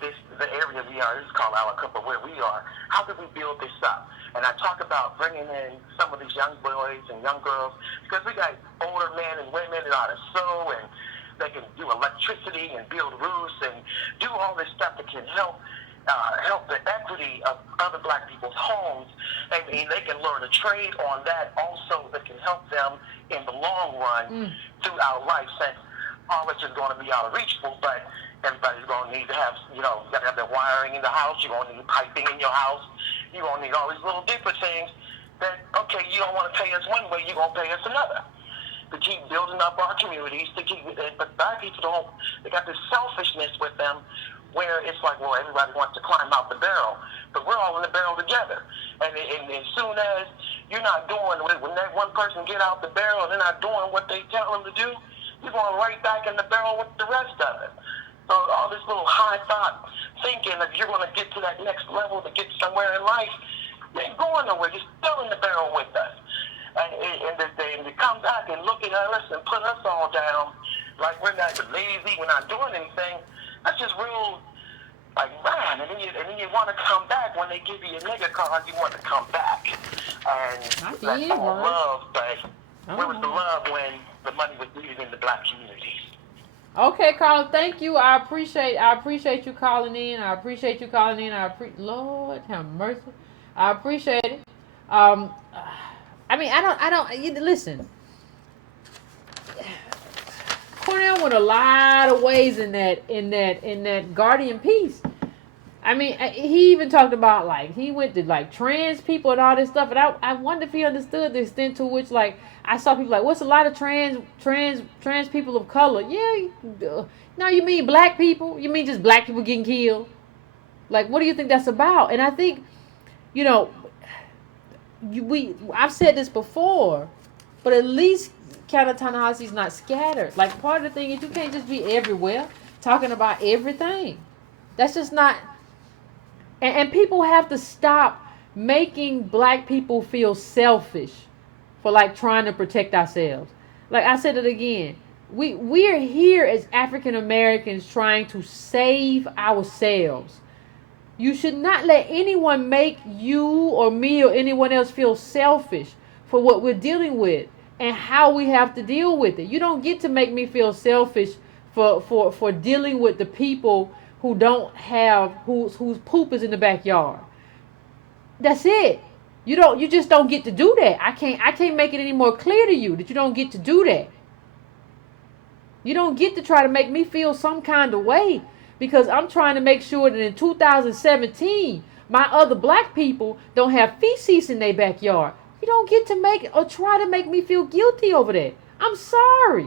the area we are. This is called Alacopa, where we are. How can we build this up? And I talk about bringing in some of these young boys and young girls, because we got older men and women that ought to sew, and they can do electricity and build roofs and do all this stuff that can help the equity of other black people's homes, and they can learn a trade on that also that can help them in the long run throughout life, since all this is going to be out of reach, but everybody's going to need to have, you got to have the wiring in the house, you're going to need piping in your house, you're going to need all these little different things that, okay, you don't want to pay us one way, you're going to pay us another. To keep building up our communities, but black people they got this selfishness with them, where it's like, well, everybody wants to climb out the barrel, but we're all in the barrel together. And as soon as you're not doing, when that one person get out the barrel and they're not doing what they tell them to do, you're going right back in the barrel with the rest of it. So all this little high thought thinking that you're going to get to that next level to get somewhere in life, you ain't going nowhere. You're still in the barrel with us. And they come back and look at us and put us all down like we're not lazy, we're not doing anything. That's just real, like, man. And then you want to come back when they give you a nigga card. You want to come back, and that's all love. But where was the love when the money was needed in the black communities? Okay, Carl. Thank you. I appreciate you calling in. Lord have mercy. I appreciate it. Listen. Cornel went a lot of ways in that Guardian piece. I mean, he even talked about, like, he went to, like, trans people and all this stuff, and I wonder if he understood the extent to which, like, I saw people like, what's a lot of trans people of color? Yeah, no, you mean black people? You mean just black people getting killed? Like, what do you think that's about? And I think, I've said this before, but at least Ta-Nehisi's not scattered. Like, part of the thing is you can't just be everywhere talking about everything. That's just not. And people have to stop making black people feel selfish for, like, trying to protect ourselves. Like I said it again, we're here as African Americans trying to save ourselves. You should not let anyone make you or me or anyone else feel selfish for what we're dealing with and how we have to deal with it. You don't get to make me feel selfish for dealing with the people who don't have, whose poop is in the backyard. That's it. You just don't get to do that. I can't make it any more clear to you that you don't get to do that. You don't get to try to make me feel some kind of way, because I'm trying to make sure that in 2017 my other black people don't have feces in their backyard. You don't get to make or try to make me feel guilty over that. I'm sorry.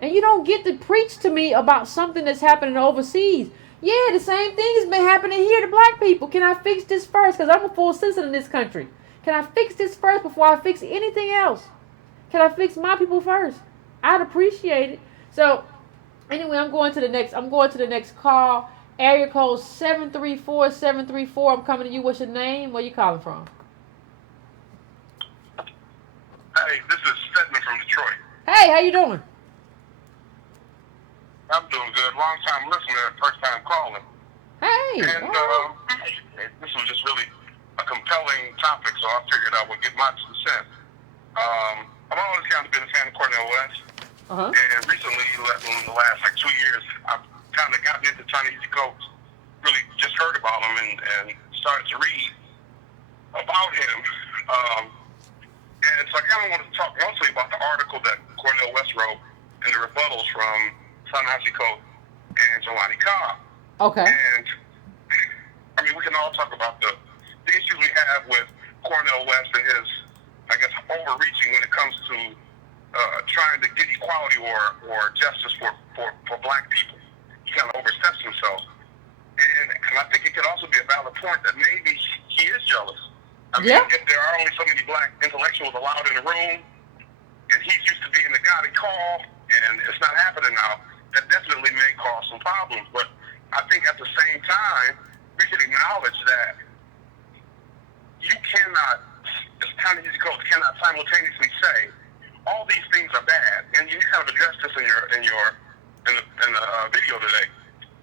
And you don't get to preach to me about something that's happening overseas. Yeah, the same thing has been happening here to black people. Can I fix this first? Because I'm a full citizen in this country. Can I fix this first before I fix anything else? Can I fix my people first? I'd appreciate it. So, anyway, I'm going to the next call. Area code 734-734. I'm coming to you. What's your name? Where you calling from? Hey, this is Stedman from Detroit. Hey, how you doing? I'm doing good. Long time listener, first time calling. Hey. And this was just really a compelling topic, so I figured I would get my 2 cents. I've always kind of been a fan of Cornel West. And recently, in the last 2 years, I've kind of gotten into Ta-Nehisi Coates, really just heard about him and started to read about him. And so I kind of wanted to talk mostly about the article that Cornel West wrote and the rebuttals from Ta-Nehisi Coates and Jelani Cobb. Okay. And, I mean, we can all talk about the issues we have with Cornel West and his I guess, overreaching when it comes to trying to get equality or justice for black people. He kind of oversteps himself. And I think it could also be a valid point that maybe he is jealous. I mean, if there are only so many black intellectuals allowed in the room, and he's used to being the guy to call, and it's not happening now, that definitely may cause some problems. But I think at the same time, we should acknowledge that you cannot, as Ta-Nehisi Coates cannot simultaneously say all these things are bad, and you kind of addressed this in the video today.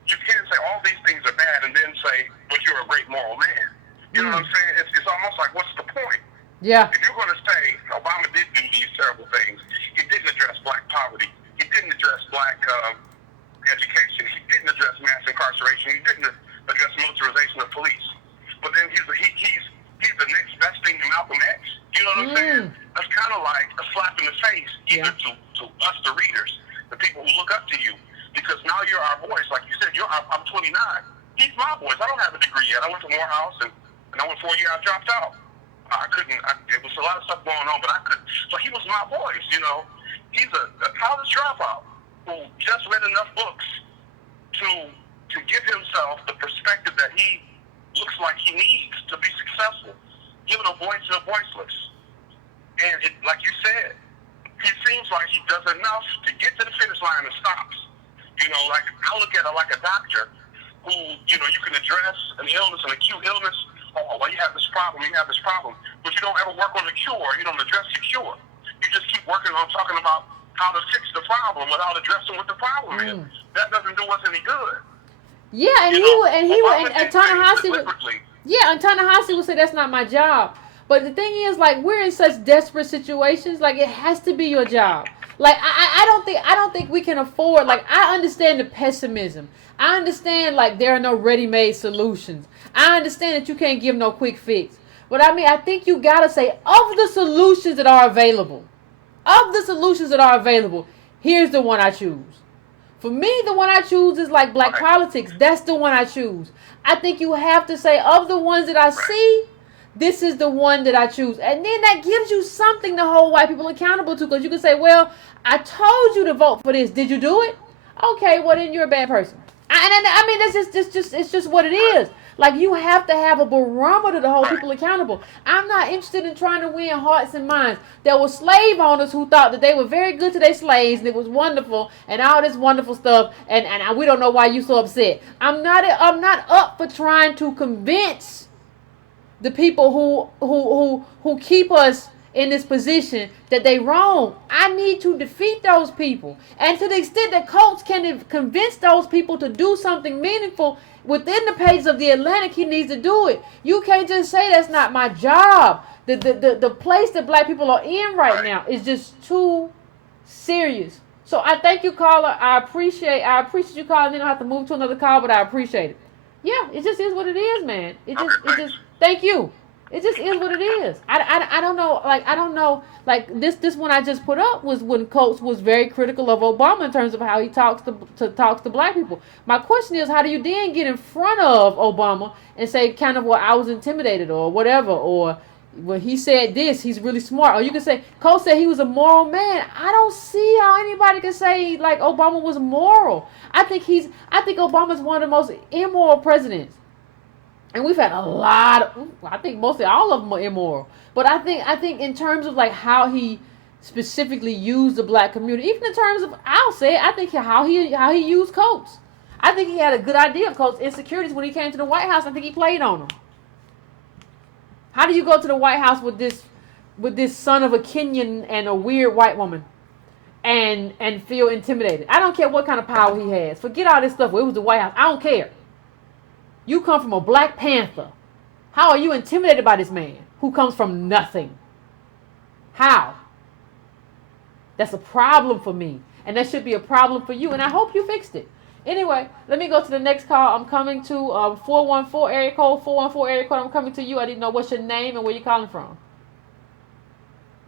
You can't say all these things are bad and then say, but you're a great moral man. You know what I'm saying? It's almost like, what's the point? Yeah. If you're going to say Obama did do these terrible things, he didn't address black poverty, he didn't address black education, he didn't address mass incarceration, he didn't address militarization of police. But then he's the next best thing to Malcolm X. You know what I'm saying? That's kind of like a slap in the face, either to us, the readers, the people who look up to you, because now you're our voice. Like you said, I'm 29. He's my voice. I don't have a degree yet. I went to Morehouse and I went 4 years. I dropped out. It was a lot of stuff going on, but I couldn't. So he was my voice, you know. He's a college dropout who just read enough books to give himself the perspective that he looks like he needs to be successful, giving a voice to the voiceless. And like you said, he seems like he does enough to get to the finish line and stops. You know, like I look at it like a doctor who, you know, you can address an illness, an acute illness. Oh, well, you have this problem, but you don't ever work on the cure. You don't address the cure. You just keep working on talking about how to fix the problem without addressing what the problem is. That doesn't do us any good. Yeah, and Ta-Nehisi would say that's not my job. But the thing is, like, we're in such desperate situations. Like, it has to be your job. Like, I don't think we can afford. Like, I understand the pessimism. I understand, like, there are no ready-made solutions. I understand that you can't give no quick fix. But I mean, I think you gotta say, of the solutions that are available, here's the one I choose. For me, the one I choose is like black politics. That's the one I choose. I think you have to say, of the ones that I see, this is the one that I choose. And then that gives you something to hold white people accountable to. Because you can say, well, I told you to vote for this. Did you do it? Okay, well, then you're a bad person. I mean, it's just what it is. Like, you have to have a barometer to hold people accountable. I'm not interested in trying to win hearts and minds. There were slave owners who thought that they were very good to their slaves and it was wonderful and all this wonderful stuff, and we don't know why you so upset. I'm not up for trying to convince the people who keep us in this position that they wrong. I need to defeat those people. And to the extent that Coates can convince those people to do something meaningful within the pages of the Atlantic, he needs to do it. You can't just say that's not my job. The place that black people are in right now is just too serious. So I thank you, caller. I appreciate you calling in. I have to move to another call, but I appreciate it. Yeah, it just is what it is, man. It just thank you. It just is what it is. I don't know. Like, I don't know. Like, this one I just put up was when Coates was very critical of Obama in terms of how he talks to black people. My question is, how do you then get in front of Obama and say kind of, well, I was intimidated or whatever, or when he said this, he's really smart. Or you can say Coates said he was a moral man. I don't see how anybody can say like Obama was moral. I think Obama's one of the most immoral presidents. And we've had a lot of, I think mostly all of them are immoral. But I think in terms of like how he specifically used the black community, even in terms of, I'll say it, I think how he used Coates. I think he had a good idea of Coates' insecurities when he came to the White House. I think he played on them. How do you go to the White House with this son of a Kenyan and a weird white woman and feel intimidated? I don't care what kind of power he has. Forget all this stuff. Well, it was the White House. I don't care. You come from a Black Panther. How are you intimidated by this man who comes from nothing? How? That's a problem for me. And that should be a problem for you. And I hope you fixed it. Anyway, let me go to the next call. I'm coming to 414 area code. 414 area code. I'm coming to you. I didn't know what's your name and where you're calling from.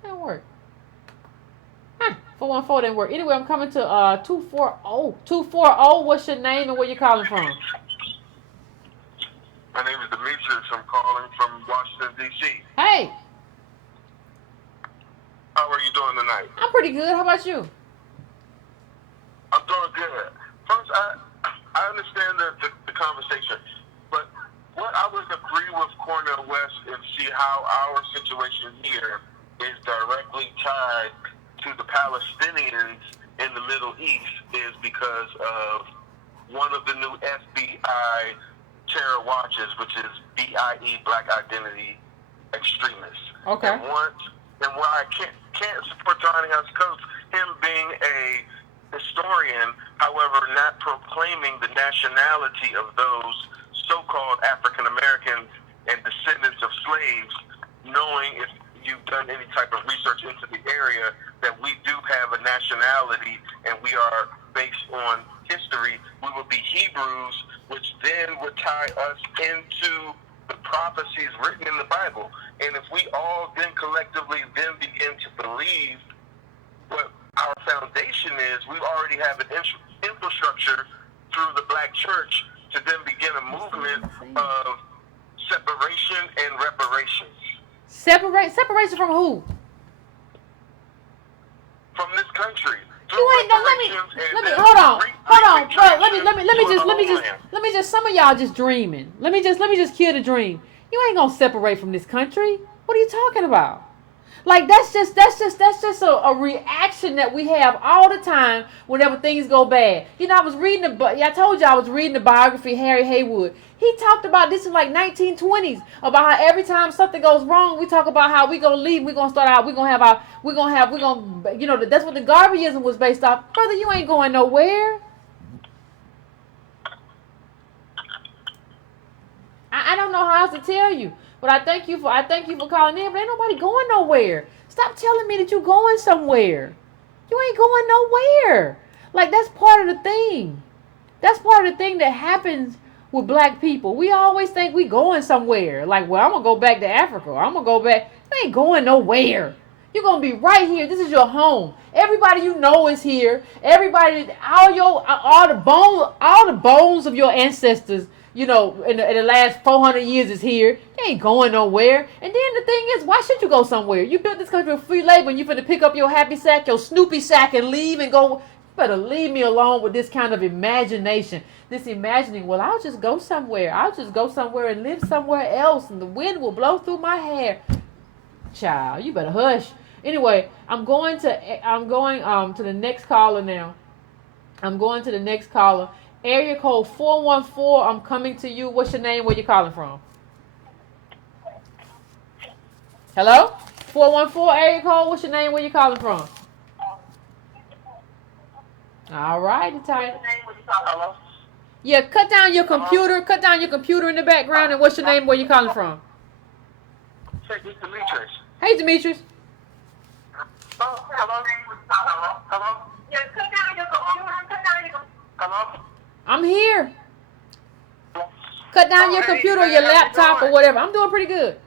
That didn't work. 414 didn't work. Anyway, I'm coming to 240. 240. What's your name and where you're calling from? My name is Demetrius. I'm calling from Washington, D.C. Hey. How are you doing tonight? I'm pretty good. How about you? I'm doing good. First, I understand the conversation, but what I would agree with Cornel West and see how our situation here is directly tied to the Palestinians in the Middle East is because of one of the new FBI terror watches, which is BIE, Black Identity Extremists. Okay. And why I can't support Ta-Nehisi Coates, him being a historian, however, not proclaiming the nationality of those so-called African Americans and descendants of slaves, knowing if you've done any type of research into the area that we do have a nationality and we are based on history, we would be Hebrews, which then would tie us into the prophecies written in the Bible. And if we all then collectively then begin to believe what our foundation is, we already have an infrastructure through the black church to then begin a movement of separation and reparations. Separation from who? From this country. You ain't done. Let me hold on, bro. Let me just. Some of y'all just dreaming. Let me just kill the dream. You ain't gonna separate from this country. What are you talking about? Like that's just a reaction that we have all the time whenever things go bad. You know, I told you I was reading the biography of Harry Haywood. He talked about this in like 1920s about how every time something goes wrong, we talk about how we gonna leave, we gonna start out, we gonna you know, that's what the Garveyism was based off. Brother, you ain't going nowhere. I don't know how else to tell you. But I thank you for calling in, but ain't nobody going nowhere. Stop telling me that you going somewhere. You ain't going nowhere. Like, that's part of the thing. That's part of the thing that happens with black people. We always think we going somewhere. Like, well, I'm going to go back to Africa. I'm going to go back. You ain't going nowhere. You're going to be right here. This is your home. Everybody you know is here. Everybody, all the bones of your ancestors, you know, in the last 400 years is here. You ain't going nowhere. And then the thing is, why should you go somewhere? You built this country with free labor and you finna pick up your happy sack, your Snoopy sack and leave and go. You better leave me alone with this kind of imagination. This imagining, well, I'll just go somewhere. I'll just go somewhere and live somewhere else and the wind will blow through my hair. Child, you better hush. Anyway, I'm going to the next caller now. I'm going to the next caller. Area code 414. I'm coming to you. What's your name? Where you calling from? Hello? 414 area code. What's your name? Where you calling from? All right, Ty. Hello? Yeah, cut down your computer. Cut down your computer in the background. And what's your name? Where you calling from? Say, this is Demetrius. Hey, Demetrius. Oh, hello? Hello? Yeah, cut down your computer. Hello? I'm here. Cut down your computer or your laptop or whatever. I'm doing pretty good.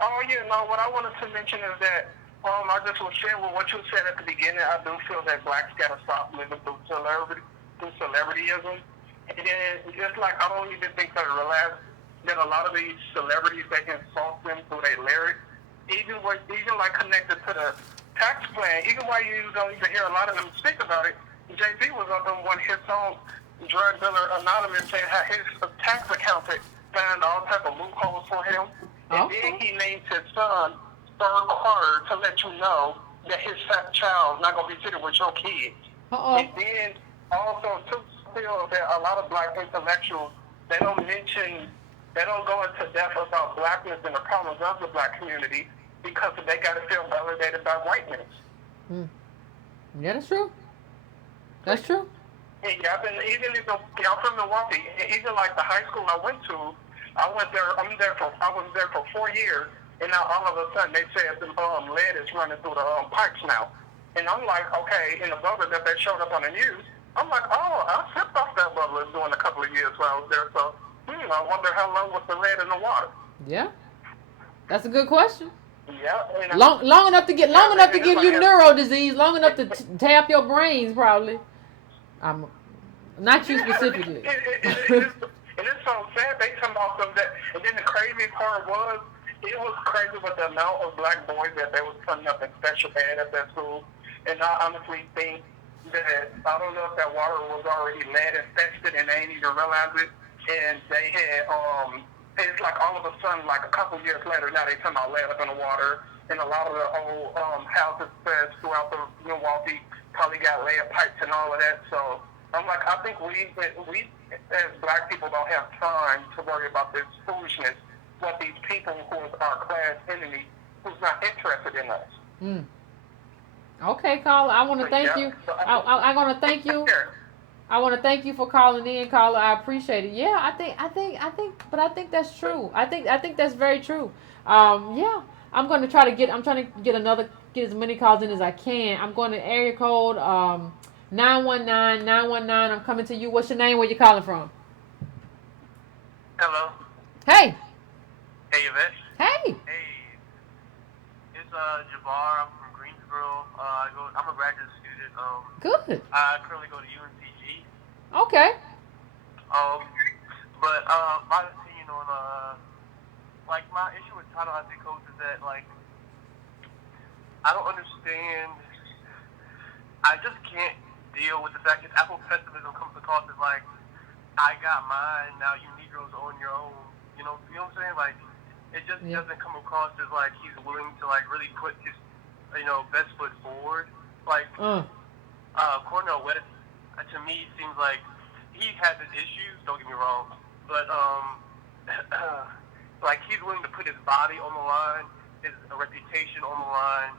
Oh, yeah, no, what I wanted to mention is that I just was sharing with what you said at the beginning. I do feel that blacks got to stop living through celebrityism. And then just like I don't even think that a lot of these celebrities, they insult them through their lyrics. Even like connected to the tax plan, even while you don't even hear a lot of them speak about it, JB was up on his own drug dealer anonymous saying how his tax accountant found all type of loopholes for him. And then he named his son third quarter to let you know that his fat child's not going to be sitting with your kids. And then also, too, feel that a lot of black intellectuals, they don't go into depth about blackness and the problems of the black community because they got to feel validated by whiteness. Yeah, that's true. That's true. Yeah, I'm from Milwaukee. Even like the high school I went to, I was there for 4 years, and now all of a sudden they said the lead is running through the pipes now. And I'm like, okay, in the bubble that they showed up on the news, I'm like, I stepped off that bubble during a couple of years while I was there. So, I wonder how long was the lead in the water. Yeah, that's a good question. Yeah, long enough to give you neuro disease, long enough to tap your brains, probably. I'm not you specifically. And it's so sad they come off of that. And then the crazy part was, it was crazy with the amount of black boys that they was putting up in special ed at that school. And I honestly think that, I don't know if that water was already lead infested and they didn't even realize it. And they had, it's like all of a sudden, like a couple years later, now they talking about lead up in the water. And a lot of the old houses throughout the Milwaukee probably got lead pipes and all of that. So I'm like, I think we as black people don't have time to worry about this foolishness. What these people who is our class enemy, who's not interested in us. Mm. Okay, caller. I want to thank you. I want to thank you. I want to thank you for calling in, caller. I appreciate it. Yeah, I think that's true. I think that's very true. Yeah, I'm trying to get as many calls in as I can. I'm going to area code 919. I'm coming to you. What's your name? Where you calling from? Hello. Hey. Hey, Yvette. Hey. Hey. It's Jabbar. I'm from Greensboro. I'm a graduate student. Good. I currently go to UNCG. Okay. But my opinion on like my issue with Ta-Nehisi Coates is that like I don't understand. I just can't deal with the fact that Apple pessimism comes across as like I got mine, now you Negroes own your own. You know what I'm saying? Like it just doesn't come across as like he's willing to like really put his best foot forward. Like Cornel West, to me seems like he has his issues. Don't get me wrong, but like he's willing to put his body on the line, his reputation on the line,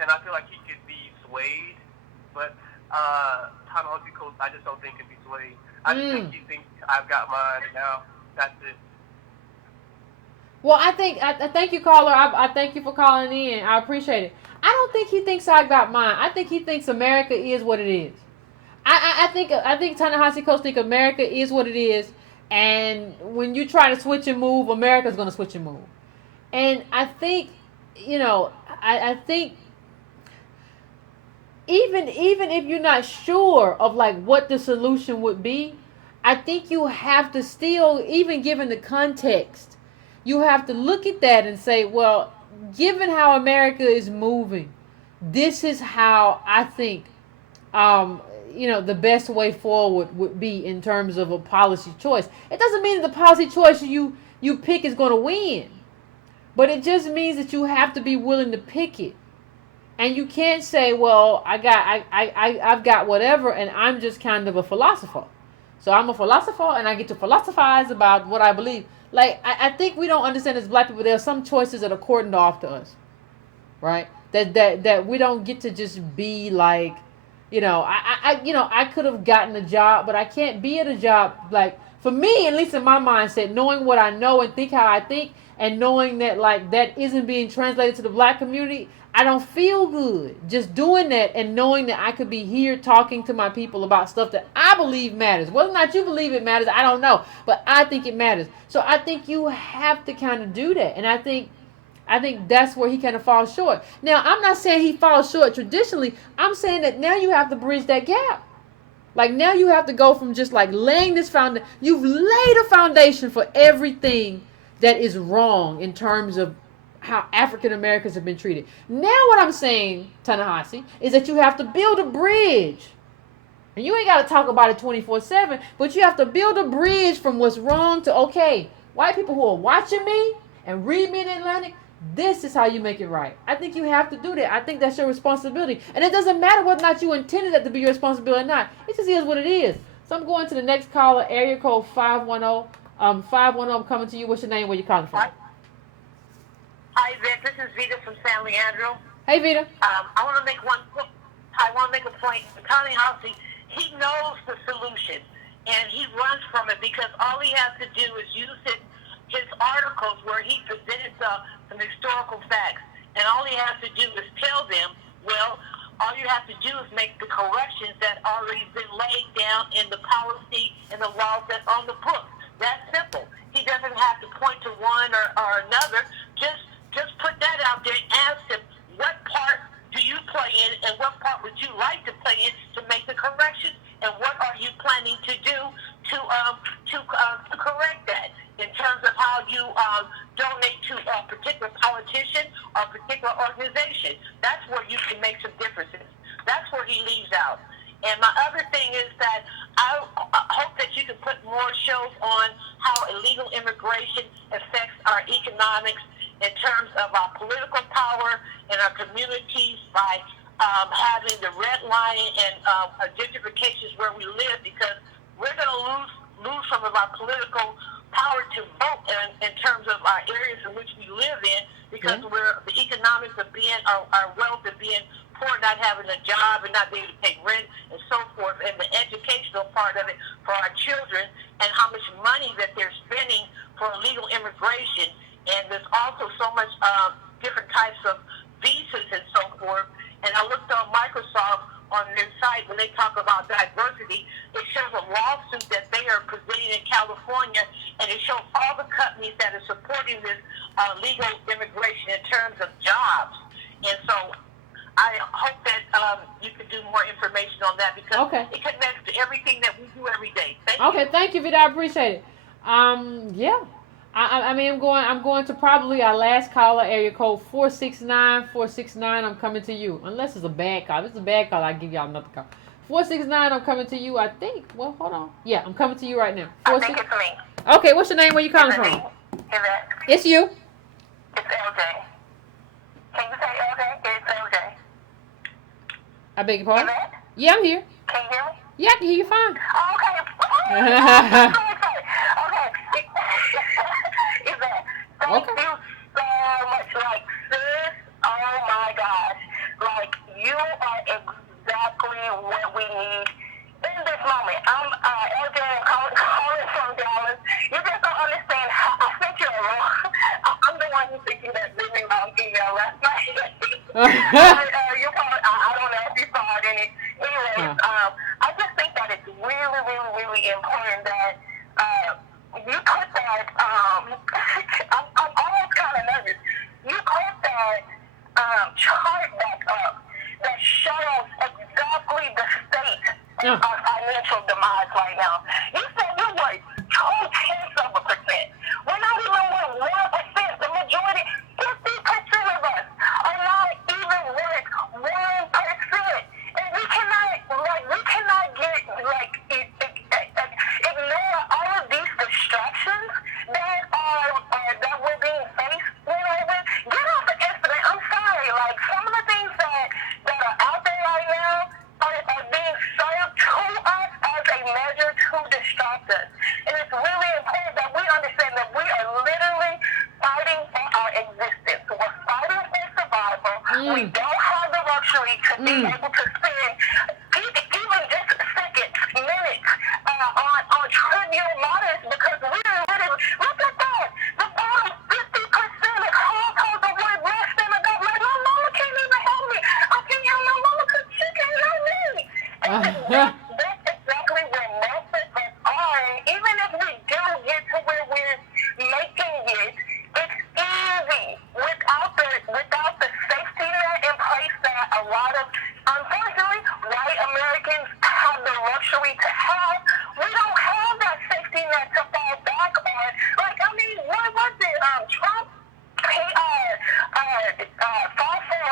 and I feel like he could be swayed. But Ta-Nehisi Coates, I just don't think can be swayed. I just think he thinks I've got mine, and now that's it. Well, I thank you, caller. I thank you for calling in. I appreciate it. I don't think he thinks I got mine. I think he thinks America is what it is. I think Ta-Nehisi Coates think America is what it is, and when you try to switch and move, America's going to switch and move. And I think, I think even if you're not sure of like what the solution would be, I think you have to still, even given the context, you have to look at that and say, well, given how America is moving, this is how I think, the best way forward would be in terms of a policy choice. It doesn't mean that the policy choice you pick is going to win, but it just means that you have to be willing to pick it. And you can't say, well, I've got whatever, and I'm just kind of a philosopher. So I'm a philosopher, and I get to philosophize about what I believe. Like, I think we don't understand as black people, there are some choices that are cordoned off to us, right? That we don't get to just be like, I could have gotten a job, but I can't be at a job. Like, for me, at least in my mindset, knowing what I know and think how I think, and knowing that like that isn't being translated to the black community, I don't feel good just doing that, and knowing that I could be here talking to my people about stuff that I believe matters. Whether or not you believe it matters, I don't know, but I think it matters. So I think you have to kind of do that, and I think that's where he kind of falls short. Now, I'm not saying he falls short traditionally. I'm saying that now you have to bridge that gap. Like, now you have to go from just like laying this foundation. You've laid a foundation for everything that is wrong in terms of how African Americans have been treated. Now what I'm saying, Ta-Nehisi, is that you have to build a bridge. And you ain't got to talk about it 24/7, but you have to build a bridge from what's wrong to, okay, white people who are watching me and read me in the Atlantic, this is how you make it right. I think you have to do that. I think that's your responsibility. And it doesn't matter whether or not you intended that to be your responsibility or not. It just is what it is. So I'm going to the next caller, area code 510. 510, I'm coming to you. What's your name? Where you calling from? Hi, Vic. This is Vita from San Leandro. Hey, Vita. I want to make a point. Ta-Nehisi, he knows the solution, and he runs from it because all he has to do is use his articles where he presented some historical facts, and all he has to do is tell them, well, all you have to do is make the corrections that already been laid down in the policy and the laws that's on the books. That's simple. He doesn't have to point to one or another. Just put that out there and ask him, what part do you play in, and what part would you like to play in to make the corrections, and what are you planning to do to correct that in terms of how you donate to a particular politician or a particular organization. That's where you can make some differences. That's where he leaves out. And my other thing is that I hope that you can put more shows on how illegal immigration affects our economics in terms of our political power in our communities by having the redlining and gentrifications where we live, because we're going to lose some of our political power to vote in terms of our areas in which we live in, because the economics of being our wealth of being poor, not having a job and not being able to pay rent and so forth, and the educational part of it for our children and how much money that they're spending for illegal immigration. And there's also so much different types of visas and so forth. And I looked on Microsoft on their site when they talk about diversity. It shows a lawsuit that they are presenting in California, and it shows all the companies that are supporting this legal immigration in terms of jobs. And so I hope that you can do more information on that, because it connects to everything that we do every day. Thank you. Okay, thank you, Vida. I appreciate it. Yeah. I mean, I'm going to probably our last caller, area code 469. 469, I'm coming to you. Unless it's a bad call. If it's a bad call, I'll give y'all another call. 469, I'm coming to you, I think. Well, hold on. Yeah, I'm coming to you right now. I think it's me. Okay, what's your name? Where you calling from? Yvette. It's you. It's LJ. Can you say LJ? It's LJ. I beg your pardon? Yvette? Yeah, I'm here. Can you hear me? Yeah, I can hear you fine. Okay. Okay. Yvette, thank you so much. Like, sis, oh my gosh. Like, you are exactly what we need in this moment. I'm LJ, calling from Dallas. You just don't understand how I sent you a wrong. I'm the one who's thinking that living wrong email last night. You probably, I don't know if you saw it. Anyways, I just think that it's really, really, really important that you put that, I'm almost kind of nervous. You put that chart back up that shows exactly the state of our financial demise right now. You said we're worth 0.2%. We're not even worth 1%. The majority, 50% of us are not even worth 1%. And we cannot get, ignore all of these distractions that we're being faced with. Get off the incident. I'm sorry. Like, some of the things that are out there right now are being served to us as a measure to distract us. And it's really important that we understand that we are literally fighting for our existence. We're fighting for survival. We don't have the luxury to be able to spend even just seconds, minutes on trivial matters, because we are literally, look at that. The bottom 50% of households are worth less than a dollar. Like, my mama can't even help me. I can't help my mama because she can't help me. And that's exactly where most of us are. And even if we do get to where we're making it, it's easy without the safety net in place that a lot of, unfortunately, white Americans have the luxury to have. We don't have that safety net to fall back on. Like, I mean, what was it? Trump, he fought for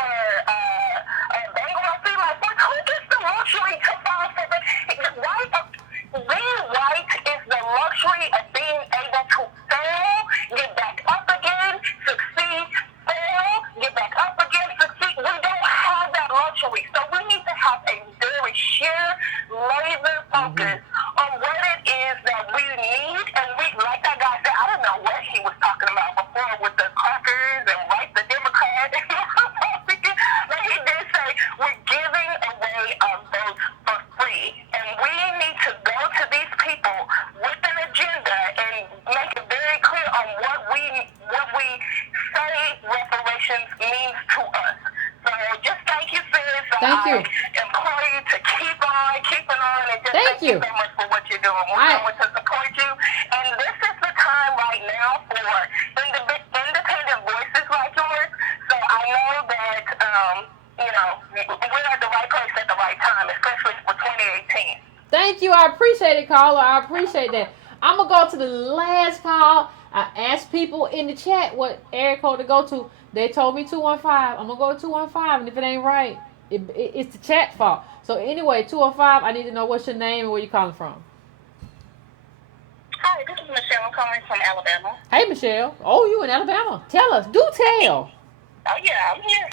bankruptcy. Like, who gets the luxury to fall for being white is the luxury of being able to fail, get back up again, succeed, fail, get back up again, succeed. We don't have that luxury. So we need to have a very sheer laser focus on what it is that we need. And we, like that guy said, I don't know what he was talking about before with the crackers and the Democrat. But he did say we're giving away our votes for free. And we need to go to these people with an agenda and make it very clear on what we say reparations means to us. So just thank you, sis. Thank you. I implore you to keep on, and just thank you so much for what you're doing. We're going to support you. And this is the time right now for independent voices like yours. So I know that, we're at the right place at the right time, especially for 2018. Thank you. I appreciate it, caller. I appreciate that. I'm going to go to the last call. I asked people in the chat what area code to go to. They told me 215. I'm gonna go to 215, and if it ain't right, it's the chat fault. So anyway, 215. I need to know what's your name and where you calling from. Hi, this is Michelle. I'm calling from Alabama. Hey, Michelle. Oh, you in Alabama? Tell us. Do tell. Oh yeah, I'm here.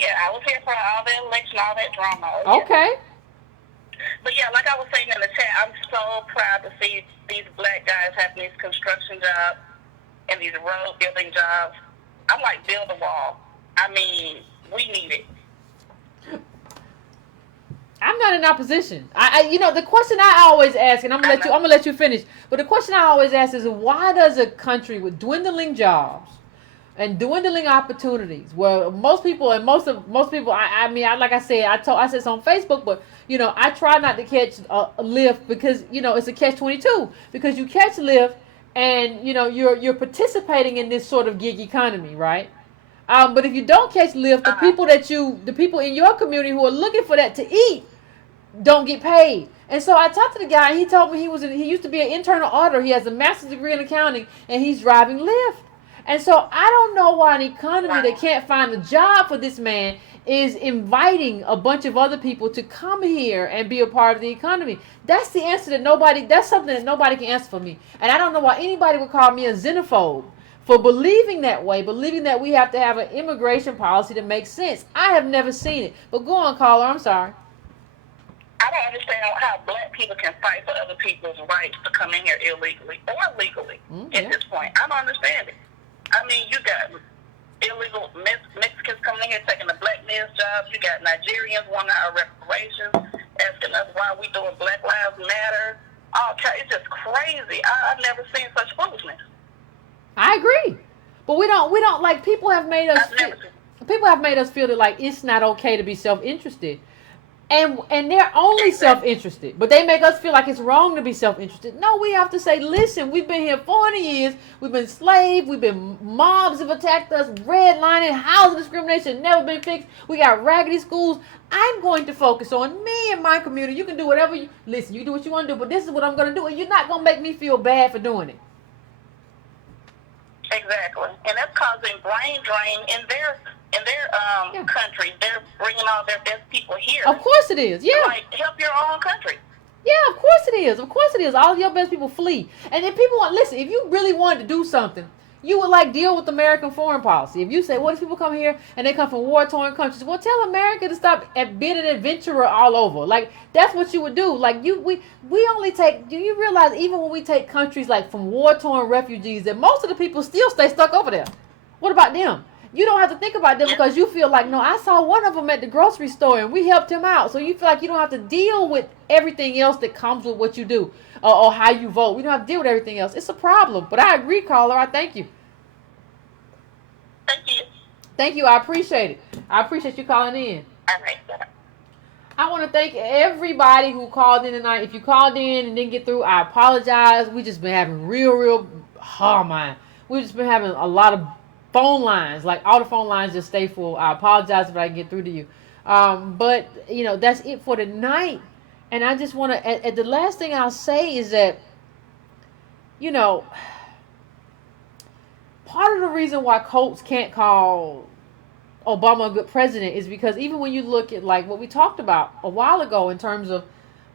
Yeah, I was here for all the election, all that drama. Okay. But yeah, like I was saying in the chat, I'm so proud to see these black guys having these construction jobs and these road building jobs. I'm like, build a wall. I mean, we need it. I'm not in opposition. The question I always ask, and I'm gonna let you finish. But the question I always ask is, why does a country with dwindling jobs and dwindling opportunities, where most people, I said this on Facebook, but I try not to catch Lyft because it's a catch-22, because you catch Lyft and you're participating in this sort of gig economy, right? But if you don't catch Lyft, the people in your community who are looking for that to eat don't get paid. And so I talked to the guy, and he told me he used to be an internal auditor. He has a master's degree in accounting, and he's driving Lyft. And so I don't know why an economy that can't find a job for this man is inviting a bunch of other people to come here and be a part of the economy. That's the answer that's something that nobody can answer for me. And I don't know why anybody would call me a xenophobe for believing that way, believing that we have to have an immigration policy that makes sense. I have never seen it. But go on, caller. I'm sorry. I don't understand how black people can fight for other people's rights to come in here illegally or legally at this point. I don't understand it. I mean, you got illegal Mexicans coming in here taking the black men's jobs. You got Nigerians wanting our reparations, asking us why we doing Black Lives Matter. Okay, it's just crazy. I've never seen such foolishness. I agree, but we don't like, people have made us feel that like it's not okay to be self-interested. And they're only self-interested, but they make us feel like it's wrong to be self-interested. No, we have to say, listen, we've been here 400 years, we've been enslaved, mobs have attacked us, redlining, housing discrimination never been fixed, we got raggedy schools. I'm going to focus on me and my community. You can do whatever you do what you want to do, but this is what I'm going to do, and you're not going to make me feel bad for doing it. Exactly, and that's causing brain drain in their country. They're bringing all their best people here. Of course it is. Yeah. To help your own country. Yeah, of course it is. Of course it is. All of your best people flee. And if people listen, if you really wanted to do something, you would deal with American foreign policy. If you say, what if people come here and they come from war-torn countries? Well, tell America to stop being an adventurer all over. That's what you would do. We only take, do you realize even when we take countries from war-torn refugees, that most of the people still stay stuck over there? What about them? You don't have to think about them because you feel like, no, I saw one of them at the grocery store and we helped him out. So you feel like you don't have to deal with everything else that comes with what you do or how you vote. We don't have to deal with everything else. It's a problem. But I agree, caller. I thank you. Thank you. Thank you. I appreciate it. I appreciate you calling in. All right. I want to thank everybody who called in tonight. If you called in and didn't get through, I apologize. We just been having we've just been having a lot of phone lines, all the phone lines just stay full. I apologize if I can get through to you. But that's it for tonight. And I just want to, the last thing I'll say is that, part of the reason why Coates can't call Obama a good president is because even when you look at what we talked about a while ago in terms of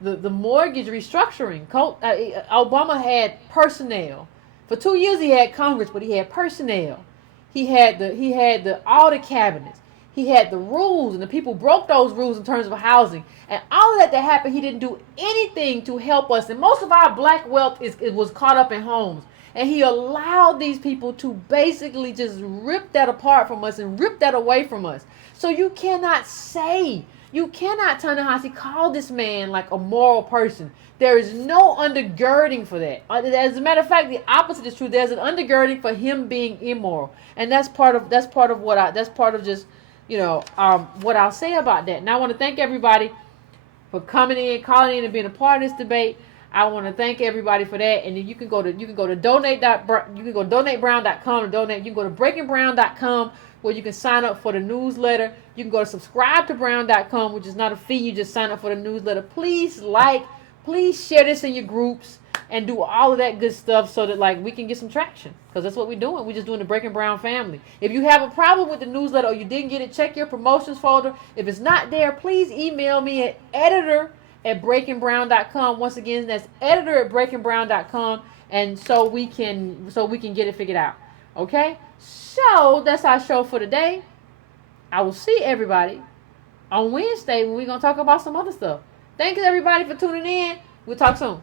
the mortgage restructuring, Obama had personnel. For 2 years he had Congress, but he had personnel. He had all the cabinets. He had the rules, and the people broke those rules in terms of housing. And all of that happened, he didn't do anything to help us. And most of our black wealth was caught up in homes. And he allowed these people to basically just rip that apart from us and rip that away from us. So you cannot, Ta-Nehisi, call this man a moral person. There is no undergirding for that. As a matter of fact, the opposite is true. There's an undergirding for him being immoral, and that's part of what I'll say about that. And I want to thank everybody for coming in, calling in, and being a part of this debate. I want to thank everybody for that. And then you can go to donatebrown.com to donate. You can go to breakingbrown.com where you can sign up for the newsletter. You can go to subscribetobrown.com, which is not a fee. You just sign up for the newsletter. Please share this in your groups. and do all of that good stuff so that like we can get some traction, because that's what we're doing. We're just doing the Breaking Brown family. If you have a problem with the newsletter or you didn't get it, check your promotions folder. If it's not there, please email me at editor@breakingbrown.com. Once again, that's editor@breakingbrown.com, and so we can get it figured out. Okay, so that's our show for today. I will see everybody on Wednesday when we're gonna talk about some other stuff. Thanks everybody for tuning in. We'll talk soon.